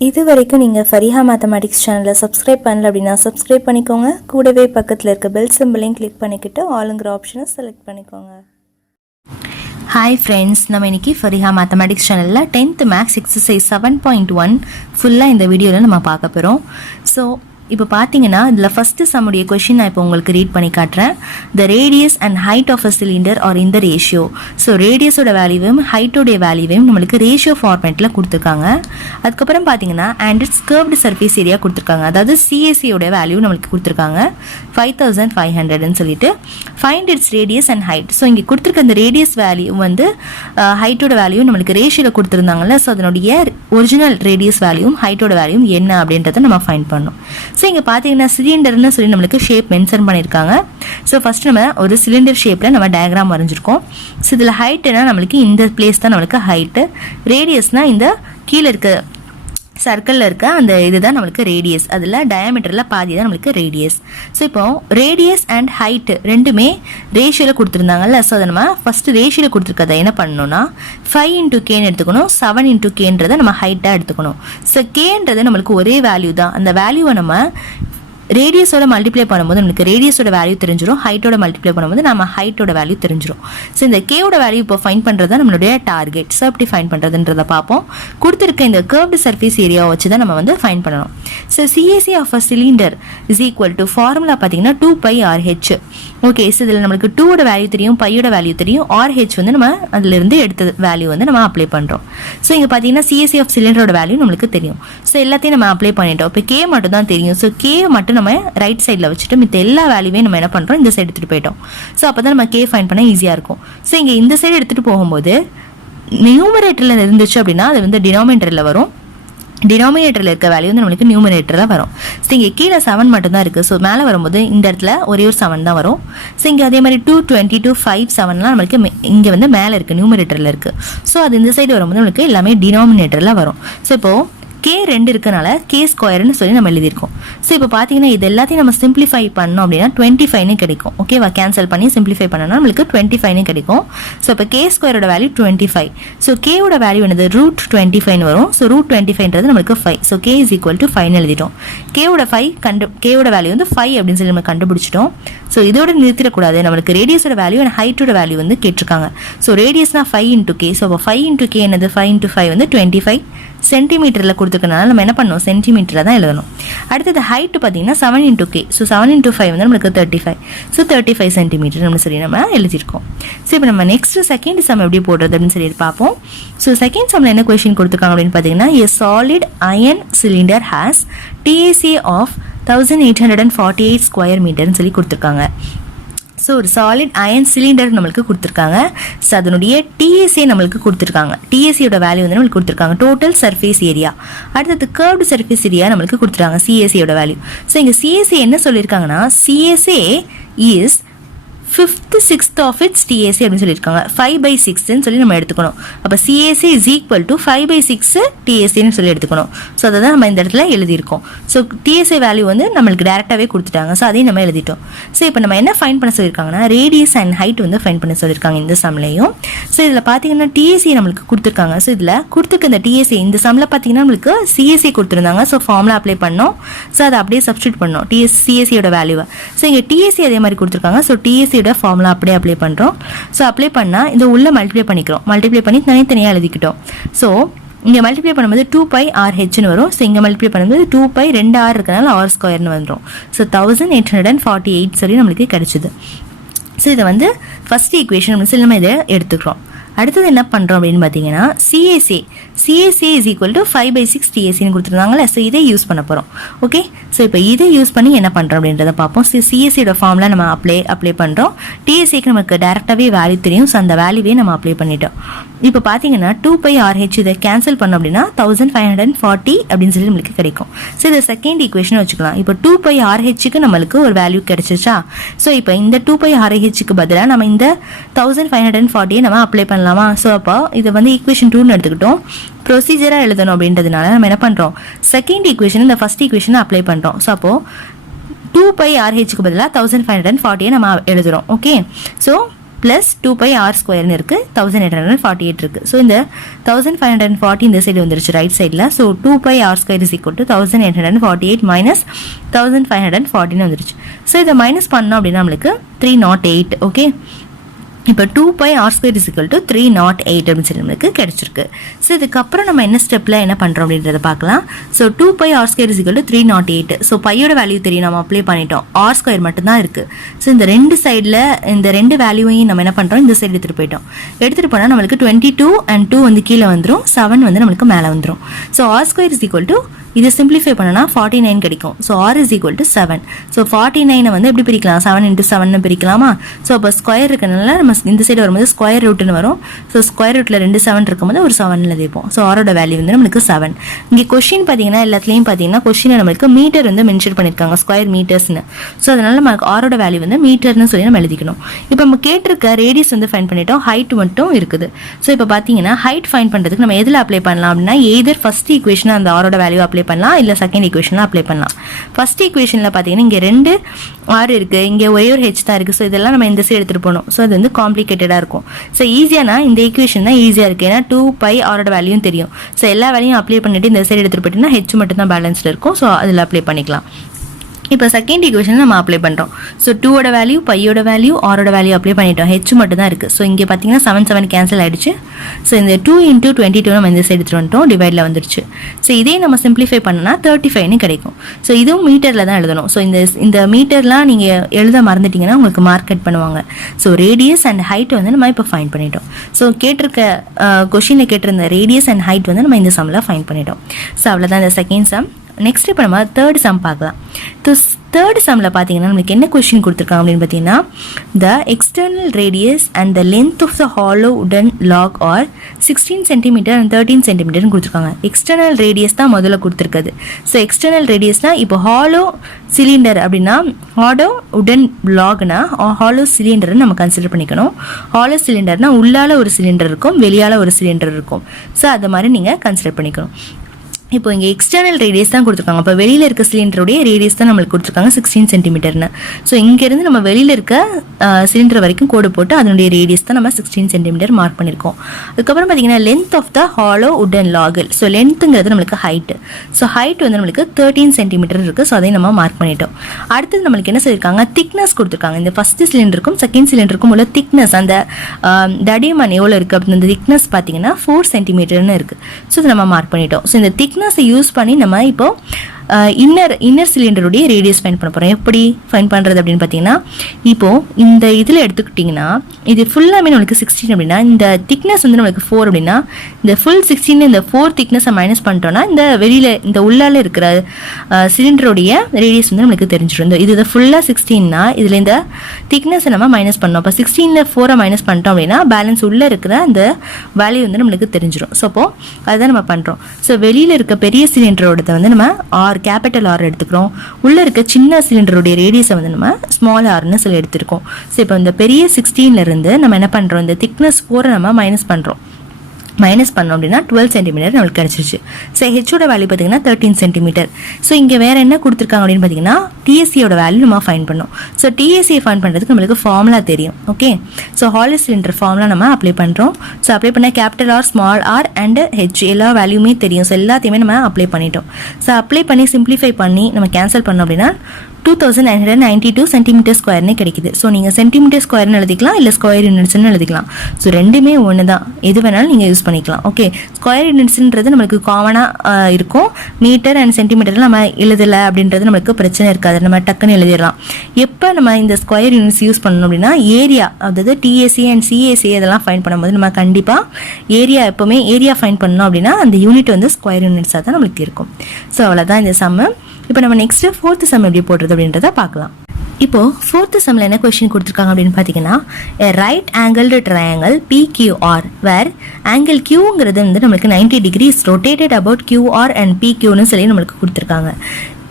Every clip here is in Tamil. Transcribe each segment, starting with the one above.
இது வரைக்கும் நீங்கள் ஃபரிஹா மேத்தமேட்டிக்ஸ் சேனலை சப்ஸ்கிரைப் பண்ணல அப்படின்னா சப்ஸ்கிரைப் பண்ணிக்கோங்க. கூடவே பக்கத்தில் இருக்க பெல் சிம்பிளையும் கிளிக் பண்ணிக்கிட்டு ஆளுங்கிற ஆப்ஷனை செலக்ட் பண்ணிக்கோங்க. ஹாய் ஃப்ரெண்ட்ஸ், நம்ம இன்றைக்கி ஃபரிஹா மேத்தமேட்டிக்ஸ் சேனலில் 10th மேக்ஸ் எக்ஸசைஸ் 7.1 ஃபுல்லாக இந்த வீடியோவில் நம்ம பார்க்க போகிறோம். ஸோ இப்போ பார்த்தீங்கன்னா இதில் ஃபஸ்ட்டு சம்முடைய கொஷின் நான் இப்போ உங்களுக்கு ரீட் பண்ணி காட்டுறேன். The radius and height of a cylinder R இந்த ரேஷியோ. ஸோ ரேடியஸோட வேல்யூவையும் ஹைட்டோடைய வேல்யூவையும் நம்மளுக்கு ரேஷியோ ஃபார்மேட்டில் கொடுத்துருக்காங்க. அதுக்கப்புறம் பார்த்தீங்கன்னா and it's curved surface area கொடுத்துருக்காங்க. அதாவது சிஎஸ்சியோட வேல்யூ நம்மளுக்கு கொடுத்துருக்காங்க 5500ன்னு சொல்லிட்டு. Find it's radius and height. So இங்கே கொடுத்துருக்க அந்த ரேடியஸ் வேல்யூ வந்து ஹைட்டோட வேல்யூ நம்மளுக்கு ரேஷியோவில் கொடுத்துருந்தாங்கல்ல. ஸோ அதனுடைய ஒரிஜினல் ரேடியஸ் வேல்யூவும் ஹைட்டோட வேல்யூவும் என்ன அப்படின்றத நம்ம ஃபைண்ட் பண்ணணும். ஸோ இங்கே பார்த்தீங்கன்னா சிலிண்டர்னு சொல்லி நம்மளுக்கு ஷேப் மென்ஷன் பண்ணியிருக்காங்க. ஸோ ஃபஸ்ட் நம்ம ஒரு சிலிண்டர் ஷேப்பில் நம்ம டயக்ராம் வரைஞ்சிருக்கோம். ஸோ இதில் ஹைட்டுனா நம்மளுக்கு இந்த பிளேஸ் தான் நம்மளுக்கு ஹைட்டு, ரேடியஸ்னால் இந்த கீழே இருக்க சர்க்கிளில் இருக்க அந்த இதுதான் நம்மளுக்கு ரேடியஸ், அதில் டயாமீட்டரில் பாதி தான் நம்மளுக்கு ரேடியஸ். ஸோ இப்போ ரேடியஸ் அண்ட் ஹைட்டு ரெண்டுமே ரேஷியோவில் கொடுத்துருந்தாங்கல்ல. ஸோ அதை நம்ம ஃபஸ்ட்டு ரேஷியோவில் கொடுத்துருக்கதை என்ன பண்ணணும்னா 5x(k)ன்னு எடுத்துக்கணும், 7x(k)ன்றதை நம்ம ஹைட்டாக எடுத்துக்கணும். ஸோ கேன்றது நம்மளுக்கு ஒரே வேல்யூ தான். அந்த வேல்யூவை நம்ம ரேடியஸோட மல்டிப்ளை பண்ணும்போது நம்மளுக்கு ரேடியஸோட வேல்யூ தெரிஞ்சிடும், ஹைட்டோட மல்டிப்ளை பண்ணும்போது நம்ம ஹைட்டோட வேல்யூ தெரிஞ்சிடும். ஸோ இந்த கேவோட வேல்யூ இப்போ ஃபைண்ட் பண்ணுறது தான் நம்மளுடைய டார்கெட். ஸோ எப்படி ஃபைண்ட் பண்ணுறதுன்றதை பார்ப்போம். கொடுத்துருக்க இந்த கர்வ்டு சர்ஃபேஸ் ஏரியாவை வச்சு தான் நம்ம வந்து ஃபைண்ட் பண்ணணும். So CSC of a cylinder is equal to formula பார்த்தீங்கன்னா 2πRH. ஓகே, ஸோ இதில் நம்மளுக்கு 2ஓட வேல்யூ தெரியும், பையோட வேல்யூ தெரியும், RH வந்து நம்ம அதிலிருந்து எடுத்த வேல்யூ வந்து நம்ம அப்ளை பண்ணுறோம். ஸோ இங்கே பார்த்தீங்கன்னா சிஎஸ்சி ஆஃப் சிலிண்டரோட வேல்யூ நம்மளுக்கு தெரியும். ஸோ எல்லாத்தையும் நம்ம அப்ளை பண்ணிட்டோம். இப்போ கே மட்டும் தான் தெரியும். ஸோ கே மட்டும் நம்ம ரைட் சைடில் வச்சுட்டு மித்த எல்லா வேல்யூவையும் நம்ம என்ன பண்ணுறோம், இந்த சைடு எடுத்துகிட்டு போயிட்டோம். ஸோ அப்போ தான் நம்ம கே ஃபைண்ட் பண்ண ஈஸியாக இருக்கும். ஸோ இங்கே இந்த சைடு எடுத்துகிட்டு போகும்போது நியூமரேட்டரில் இருந்துச்சு அப்படின்னா அது வந்து டினாமினேட்டரில் வரும், டினாமினேட்டரில் இருக்க வேல்யூ வந்து நம்மளுக்கு நியூமரேட்டரில் வரும். ஸோ இங்கே கீழே 7 மட்டும் தான் இருக்குது. ஸோ மேலே வரும்போது இந்த இடத்துல ஒரே ஒரு 7 தான் வரும். ஸோ இங்கே அதே மாதிரி 222 5 7லாம் நம்மளுக்கு இங்கே வந்து மேலே இருக்குது, நியூமரேட்டரில் இருக்குது. ஸோ அது இந்த சைடு வரும்போது நம்மளுக்கு எல்லாமே டினாமினேட்டரில் வரும். ஸோ இப்போது கே 2 இருக்கனால கே ஸ்கொயர்னு சொல்லி நம்ம எழுதியிருக்கோம். ஸோ இப்போ பார்த்தீங்கன்னா இது எல்லாத்தையும் நம்ம சிம்பிளிஃபை பண்ணோம் அப்படின்னா 25ன்னு கிடைக்கும். ஓகேவா, கேன்சல் பண்ணி சிம்பிளிஃபை பண்ணோம்னா நம்மளுக்கு 25ன்னு கிடைக்கும். ஸோ இப்போ கே ஸ்கொயரோட வேல்யூ 25. ஸோ கேவோட வேல்யூ என்னது √25 வரும். ஸோ √25ன்றது நம்மளுக்கு 5. So K is equal to 5ன்னு எழுதிட்டோம். கேவோட வேல்யூ வந்து 5 அப்படின்னு சொல்லி நம்ம கண்டுபிடிச்சிட்டோம். ஸோ இதோட நிறுத்திடக்கூடாது, நம்மளுக்கு ரேடியஸோட வேல்யூ அண்ட் ஹைட்டோட வேல்யூ வந்து கேட்டிருக்காங்க. So ரேடியஸ்னா 5x(k). ஸோ அப்போ 5x(k) என்னது 5x5 வந்து 25 சென்டிமீட்டரில் கொடுத்துருக்கனால நம்ம என்ன பண்ணணும், சென்டிமீட்டரில் தான் எழுதணும். அடுத்தது ஹைட்டு பார்த்தீங்கன்னா 7x(k). ஸோ 7x5 வந்து நம்மளுக்கு 35. ஸோ 35 சென்டிமீட்டர் நம்ம சொல்லி நம்ம எழுதியிருக்கோம். ஸோ இப்போ நம்ம நெக்ஸ்ட் செகண்ட் சம் எப்படி போடுறது அப்படின்னு சொல்லி பார்ப்போம். ஸோ செகண்ட் சம்மில் என்ன கொஸ்டின் கொடுத்துருக்காங்க அப்படின்னு பார்த்தீங்கன்னா a solid iron cylinder has TSA of 1848 square மீட்டர்னு சொல்லி கொடுத்துருக்காங்க. ஸோ ஒரு சாலிட் அயன் சிலிண்டர் நம்மளுக்கு கொடுத்துருக்காங்க. ஸோ அதனுடைய டிஎஸ்ஏ நம்மளுக்கு கொடுத்துருக்காங்க. டிஎஸ்சியோட வேல்யூ வந்து நம்மளுக்கு கொடுத்துருக்காங்க, டோட்டல் சர்ஃபேஸ் ஏரியா. அடுத்தது கர்வ்டு சர்ஃபேஸ் ஏரியா நம்மளுக்கு கொடுத்துருக்காங்க, சிஎஸ்சியோட வேல்யூ. ஸோ இங்கே சிஎஸ்ஏ என்ன சொல்லியிருக்காங்கன்னா CSA is 5th 6th of it's DSA அப்படின்னு சொல்லியிருக்காங்க. 5/6ன்னு சொல்லி நம்ம எடுத்துக்கணும். அப்போ சிஎஸ்ஏ இஸ் ஈக்குவல் டு 5/6 டிஎஸ்ஏன்னு சொல்லி எடுத்துக்கணும். ஸோ அதை தான் நம்ம இந்த இடத்துல எழுதியிருக்கோம். ஸோ டிஎஸ்ஏ வேல்யூ வந்து நம்மளுக்கு டேரெக்டாகவே கொடுத்துட்டாங்க. ஸோ அதையும் நம்ம எழுதிட்டோம். ஸோ இப்போ நம்ம என்ன ஃபைண்ட் பண்ண சொல்லியிருக்காங்கன்னா ரேடியஸ் அண்ட் ஹைட் வந்து ஃபைண்ட் பண்ண சொல்லியிருக்காங்க இந்த சம்லையும். ஸோ இதில் பார்த்தீங்கன்னா டிஎஸ்ஏ நம்மளுக்கு கொடுத்துருக்காங்க. ஸோ இதில் கொடுத்துருக்க இந்த டிஎஸ்ஏ இந்த சம்மில் பார்த்தீங்கன்னா நம்மளுக்கு சிஎஸ்ஏ கொடுத்துருந்தாங்க. ஸோ ஃபார்முலா அப்ளை பண்ணோம். ஸோ அதை அப்படியே சப்ஸ்டியூட் பண்ணோம் சிஎஸ்சியோட வேல்யூவை. ஸோ இங்கே டிஎஸ்சி அதே மாதிரி கொடுத்துருக்காங்க. ஸோ டிஎஸ்சி ஃபார்முலா அப்படியே அப்ளை பண்ணுறோம். ஸோ அப்ளை பண்ணால் இந்த உள்ள மல்டிப்ளை பண்ணிக்கிறோம். மல்டிப்ளை பண்ணி தனித்தனியாக எழுதிக்கிட்டோம். ஸோ இங்கே மல்டிப்ளை பண்ணும்போது 2πRHன்னு வரும். ஸோ இங்கே மல்டிப்ளை பண்ணும்போது 2π 2r இருக்கனால r² வந்துடும். ஸோ 1848 சொல்லி நம்மளுக்கு கிடைச்சிது. ஸோ இதை வந்து ஃபர்ஸ்ட் ஈக்குவேஷன் சொல்லி நம்ம இதை எடுத்துக்கிறோம். அடுத்தது என்ன பண்ணுறோம் அப்படின்னு பார்த்தீங்கன்னா CSA is equal to 5/6 டிஎஸ்சின்னு கொடுத்துருந்தாங்களே. So இதை யூஸ் பண்ண போகிறோம். ஓகே, ஸோ இப்போ இதை யூஸ் பண்ணி என்ன பண்ணுறோம் அப்படின்றத பார்ப்போம். சிஎஸ்சியோட ஃபார்முலா நம்ம அப்ளை பண்ணுறோம். டிஎஸ்சிக்கு நமக்கு டேரெக்டாகவே வேல்யூ தெரியும். ஸோ அந்த வேல்யூவே நம்ம அப்ளை பண்ணிட்டோம். இப்போ பார்த்தீங்கன்னா 2πRH இதை கேன்சல் பண்ணோம் அப்படின்னா 1540 அப்படின்னு சொல்லி நம்மளுக்கு கிடைக்கும். ஸோ இதை செகண்ட் ஈக்குவேஷன் வச்சுக்கலாம். இப்போ 2πRHக்கு நம்மளுக்கு ஒரு வேல்யூ கிடைச்சிச்சா. ஸோ இப்போ இந்த 2πRHக்கு பதிலாக நம்ம இந்த 1540 நம்ம அப்ளை பண்ணலாமா. ஸோ அப்போ இதை வந்து ஈக்குவேஷன் 2ன்னு எடுத்துக்கிட்டோம். ப்ரொசீஜராக எழுதணும் அப்படின்றதுனால நம்ம என்ன பண்ணுறோம், செகண்ட் ஈக்குவேஷன் இந்த ஃபர்ஸ்ட் ஈக்குவேஷனை அப்ளை பண்ணுறோம். ஸோ அப்போது 2πRHக்கு பதிலாக 1540 நம்ம எழுதுகிறோம். ஓகே, ஸோ ப்ளஸ் 2πr² இருக்குது, 1848 இருக்குது. ஸோ இந்த 1540 இந்த சைடு வந்துருச்சு ரைட் சைடில். So 2πr² is equal to 1848 minus 1540 வந்துருச்சு. ஸோ இதை மைனஸ் பண்ணோம் அப்படின்னா நம்மளுக்கு 308. ஓகே, இப்போ 2πr² இஸ் ஈக்குவல் டு 308 அப்படின்னு சொல்லி நம்மளுக்கு கிடைச்சிருக்கு. ஸோ இதுக்கப்புறம் நம்ம என்ன ஸ்டெப்பில் என்ன பண்ணுறோம் அப்படின்றத பார்க்கலாம். So 2πr² is equal to 308. So பையோட வேல்யூ தெரியும், நம்ம அப்ளை பண்ணிட்டோம். r² மட்டும்தான் இருக்குது. ஸோ இந்த ரெண்டு சைடில் இந்த ரெண்டு வேல்யூவையும் நம்ம என்ன பண்ணுறோம், இந்த சைடு எடுத்துகிட்டு போயிட்டோம். எடுத்துகிட்டு போனால் நம்மளுக்கு 22 and 2 வந்து கீழே வந்துடும், 7 வந்து நம்மளுக்கு மேலே வந்துடும். So r² is equal to இதை சிம்பிளிஃபை பண்ணனா 49 கிடைக்கும். So r is equal to 7. So 49 வந்து எப்படி பிரிக்கலாம், 7 into 7 பிரிக்கலாமா? ஸோ அப்போ ஸ்கொயர் இருக்கனால நம்ம இந்த சைடு வரும்போது ஸ்கொயர் ரூட்னு வரும். ஸோ ஸ்கொயர் ரூட்டில் 2 7 இருக்கும்போது ஒரு 7 எழுதிப்போம். ஸோ ஆரோட வேல்யூ வந்து நம்மளுக்கு 7. இங்கே கொஸ்டின் பார்த்தீங்கன்னா எல்லாத்துலேயும் பார்த்தீங்கன்னா கொஸ்டினை நம்மளுக்கு மீட்டர் வந்து மென்ஷன் பண்ணியிருக்காங்க, ஸ்கொயர் மீட்டர்ஸ்னு. ஸோ அதனால நமக்கு ஆரோட வேல்யூ வந்து மீட்டர்னு சொல்லி நம்ம எழுதிக்கணும். இப்போ நம்ம கேட்டிருக்க ரேடியஸ் வந்து ஃபைன் பண்ணிட்டோம், ஹைட் மட்டும் இருக்குது. ஸோ இப்போ பார்த்தீங்கன்னா ஹைட் ஃபைன் பண்ணுறதுக்கு நம்ம எதில் அப்ளை பண்ணலாம் அப்படின்னா, எய்தர் ஃபர்ஸ்ட் ஈக்குவேஷன் அந்த ஆரோட வேல்யூ அப்ளை பண்ணலாம், இல்லை செகண்ட் ஈக்குவேஷனில் அப்ளை பண்ணலாம். ஃபர்ஸ்ட் ஈக்குவேஷனில் பார்த்தீங்கன்னா இங்கே 2 r இருக்குது, இங்கே ஒரே ஒரு h தான் இருக்குது. ஸோ இதெல்லாம் நம்ம இந்த சைடு எடுத்துகிட்டு போகணும். ஸோ அது வந்து காம்ப்ளிகேட்டடாக இருக்கும். ஸோ ஈஸியானா இந்த ஈக்குவேஷன் தான் ஈஸியாக இருக்குது, ஏன்னா 2π ஆரோட வேல்யூயும் தெரியும். ஸோ எல்லா வேல்யூயும் அப்ளை பண்ணிட்டு இந்த சைடு எடுத்துகிட்டு போயிட்டோம்னா h மட்டும் தான் பேலன்ஸில் இருக்கும். ஸோ அதில் அப்ளை பண்ணிக்கலாம். இப்போ செகண்ட் ஈக்குவேஷன் நம்ம அப்ளை பண்ணுறோம். ஸோ 2ஓட வேல்யூ, பையோட வேல்யூ, ஆரோட வேல்யூ அப்ளை பண்ணிட்டோம். ஹெச் மட்டும் தான் இருக்குது. ஸோ இங்கே பார்த்தீங்கன்னா 7 7 கேன்சல் ஆகிடுச்சு. ஸோ இந்த 2 into 22 நம்ம இந்த சைடு எடுத்துகிட்டு வந்துட்டோம், டிவைடில் வந்துருச்சு. ஸோ இதே நம்ம சிம்பிளிஃபை பண்ணனா 35 கிடைக்கும். ஸோ இதுவும் மீட்டரில் தான் எழுதணும். ஸோ இந்த மீட்டர்லாம் நீங்கள் எழுத மறந்துட்டிங்கன்னா உங்களுக்கு மார்க் கட் பண்ணுவாங்க. ஸோ ரேடியஸ் அண்ட் ஹைட் வந்து நம்ம இப்போ ஃபைன் பண்ணிட்டோம். ஸோ கேட்டிருக்க கொஷினில் கேட்டிருந்த ரேடியஸ் அண்ட் ஹைட் வந்து நம்ம இந்த சம்மில் ஃபைன் பண்ணிட்டோம். ஸோ அவ்வளோதான் இந்த செகண்ட் சம். நெக்ஸ்ட் இப்போ நம்ம தேர்ட் சம் பார்க்கலாம். ஸோ தேர்ட் சம்மில் பார்த்தீங்கன்னா நம்மளுக்கு என்ன கொஸ்டின் கொடுத்துருக்காங்க அப்படின்னு பார்த்தீங்கன்னா, the external radius and the length of the hollow உடன் லாக் ஆர் 16 சென்டிமீட்டர் அண்ட் 13 சென்டிமீட்டர்னு கொடுத்துருக்காங்க. எக்ஸ்டர்னல் ரேடியஸ் தான் முதல்ல கொடுத்துருக்குது. ஸோ எக்ஸ்டர்னல் ரேடியஸ்னால் இப்போ ஹாலோ சிலிண்டர் அப்படின்னா ஹாலோ உடன் லாக்னா ஹாலோ சிலிண்டர்னு நம்ம கன்சிடர் பண்ணிக்கணும். ஹாலோ சிலிண்டர்னா உள்ளால ஒரு சிலிண்டர் இருக்கும், வெளியால் ஒரு சிலிண்டர் இருக்கும். ஸோ அது மாதிரி நீங்கள் கன்சிடர் பண்ணிக்கணும். இப்போ இங்கே எக்ஸ்டர்னல் ரேடியஸ் தான் கொடுத்துருக்காங்க. இப்போ வெளியில் இருக்க சிலிண்டருடைய ரேடியஸ் தான் நம்மளுக்கு கொடுத்துருக்காங்க 16 சென்டிமீட்டர்னு. ஸோ இங்கேருந்து நம்ம வெளியில் இருக்க சிலிண்டர் வரைக்கும் கோடு போட்டு அதனுடைய ரேடியஸ் தான் நம்ம 16 சென்டிமீட்டர் மார்க் பண்ணியிருக்கோம். அதுக்கப்புறம் பார்த்தீங்கன்னா லென்த் ஆஃப் த ஹாலோ உடன் லாகல். ஸோ லென்த்துங்கிறது நம்மளுக்கு ஹைட்டு. ஸோ ஹைட் வந்து நம்மளுக்கு 13 சென்டிமீட்டர் இருக்குது. ஸோ அதையும் நம்ம மார்க் பண்ணிட்டோம். அடுத்தது நம்மளுக்கு என்ன சொல்லியிருக்காங்க, திக்னஸ் கொடுத்துருக்காங்க. இந்த ஃபஸ்ட்டு சிலிண்டருக்கும் செகண்ட் சிலிண்டருக்கும் உள்ள திக்னஸ், அந்த தடிமன் எவ்வளோ இருக்குது அப்படின்னு அந்த திக்னஸ் பார்த்தீங்கன்னா 4 சென்டிமீட்டர்னு இருக்குது. ஸோ இதை நம்ம மார்க் பண்ணிட்டோம். ஸோ இந்த திக்னஸை யூஸ் பண்ணி நம்ம இப்போ இன்னர் சிலிண்டருடைய ரேடியஸ் ஃபைன் பண்ண போகிறோம். எப்படி ஃபைன் பண்ணுறது அப்படின்னு பார்த்தீங்கன்னா, இப்போது இந்த இதில் எடுத்துக்கிட்டிங்கன்னா இது ஃபுல்லாமே நம்மளுக்கு 16 அப்படின்னா இந்த திக்னஸ் வந்து நம்மளுக்கு 4 அப்படின்னா இந்த ஃபுல் 16 இந்த 4 திக்னஸை மைனஸ் பண்ணிட்டோம்னா இந்த வெளியில் இந்த உள்ளால இருக்கிற சிலிண்டருடைய ரேடியஸ் வந்து நம்மளுக்கு தெரிஞ்சிடும். இது ஃபுல்லாக 16னா இதில் இந்த திக்னஸை நம்ம மைனஸ் பண்ணோம். அப்போ 16ல் 4 மைனஸ் பண்ணிட்டோம் அப்படின்னா பேலன்ஸ் உள்ளே இருக்கிற அந்த வேல்யூ வந்து நம்மளுக்கு தெரிஞ்சிடும். ஸோ அப்போது அதுதான் நம்ம பண்ணுறோம். ஸோ வெளியில் இருக்க பெரிய சிலிண்டரோடதை வந்து நம்ம கேபிட்டல் ஆர் எடுத்துக்கிறோம். உள்ளே இருக்க சின்ன சிலிண்டருடைய ரேடியஸை வந்து நம்ம ஸ்மால் ஆர்னு சொல்லி எடுத்துருக்கோம். ஸோ இப்போ இந்த பெரிய 16லேருந்து நம்ம என்ன பண்ணுறோம், இந்த திக்னஸ் 4 நம்ம மைனஸ் பண்ணுறோம். மைனஸ் பண்ணோம் அப்படின்னா 12 சென்டிமீட்டர் நம்மளுக்கு கிடச்சிருச்சு. ஸோ ஹெச்சோட வேல்யூ பார்த்தீங்கன்னா 13 சென்டிமீட்டர். ஸோ இங்கே வேறு என்ன கொடுத்துருக்காங்க அப்படின்னு பார்த்தீங்கன்னா டிஎஸ்சியோட வேல்யூ நம்ம ஃபைன் பண்ணோம். ஸோ டிஎஸ்சியை ஃபைன் பண்ணுறதுக்கு நம்மளுக்கு ஃபார்முலா தெரியும். Okay, so hollow cylinder formula நம்ம அப்ளை பண்ணுறோம். ஸோ அப்ளை பண்ண capital R, small R and H எல்லா வேல்யூமே தெரியும். ஸோ எல்லாத்தையுமே நம்ம அப்ளை பண்ணிட்டோம். ஸோ அப்ளை பண்ணி சிம்பிளிஃபை பண்ணி நம்ம கேன்சல் பண்ணோம் அப்படின்னா 2992 சென்டிமீட்டர் ஸ்கொயர்னு கிடைக்குது. ஸோ நீங்கள் சென்டிமீட்டர் ஸ்கொயர்னு எழுதிக்கலாம், இல்லை ஸ்கொயர் யூனிட்ஸ்னு எழுதிக்கலாம். ஸோ ரெண்டுமே ஒன்று தான், எது வேணாலும் நீங்கள் யூஸ் பண்ணிக்கலாம். ஓகே, ஸ்கொயர் யூனிட்ஸ்ன்றது நம்மளுக்கு காமனாக இருக்கும். மீட்டர் அண்ட் சென்டிமீட்டர் நம்ம எழுதலை அப்படின்றது நம்மளுக்கு பிரச்சனை இருக்காது, நம்ம டக்குன்னு எழுதிடலாம். எப்போ நம்ம இந்த ஸ்கொயர் யூனிட்ஸ் யூஸ் பண்ணணும் அப்படின்னா ஏரியா, அதாவது டிஏசி அண்ட் சிஏசி அதெல்லாம் ஃபைன் பண்ணும்போது நம்ம கண்டிப்பாக ஏரியா எப்போவுமே ஏரியா ஃபைன் பண்ணணும் அப்படின்னா அந்த யூனிட் வந்து ஸ்கொயர் யூனிட்ஸாக தான் நம்மளுக்கு இருக்கும். ஸோ அவ்வளோதான் இந்த சம்மு. இப்போ நம்ம நெக்ஸ்ட் ஃபோர்த் சம் எப்படி போடுறது அப்படின்றத பார்க்கலாம். இப்போ ஃபோர்த் சம்மில் என்ன கொஸ்டின் கொடுத்துருக்காங்க அப்படின்னு பார்த்தீங்கன்னா, ரைட் ஆங்கிள்டு ட்ரையாங்கிள் PQR வேர் ஆங்கிள் Qங்கிறது வந்து நம்மளுக்கு 90 degrees rotated about QR and PQன்னு சொல்லி நம்மளுக்கு கொடுத்துருக்காங்க.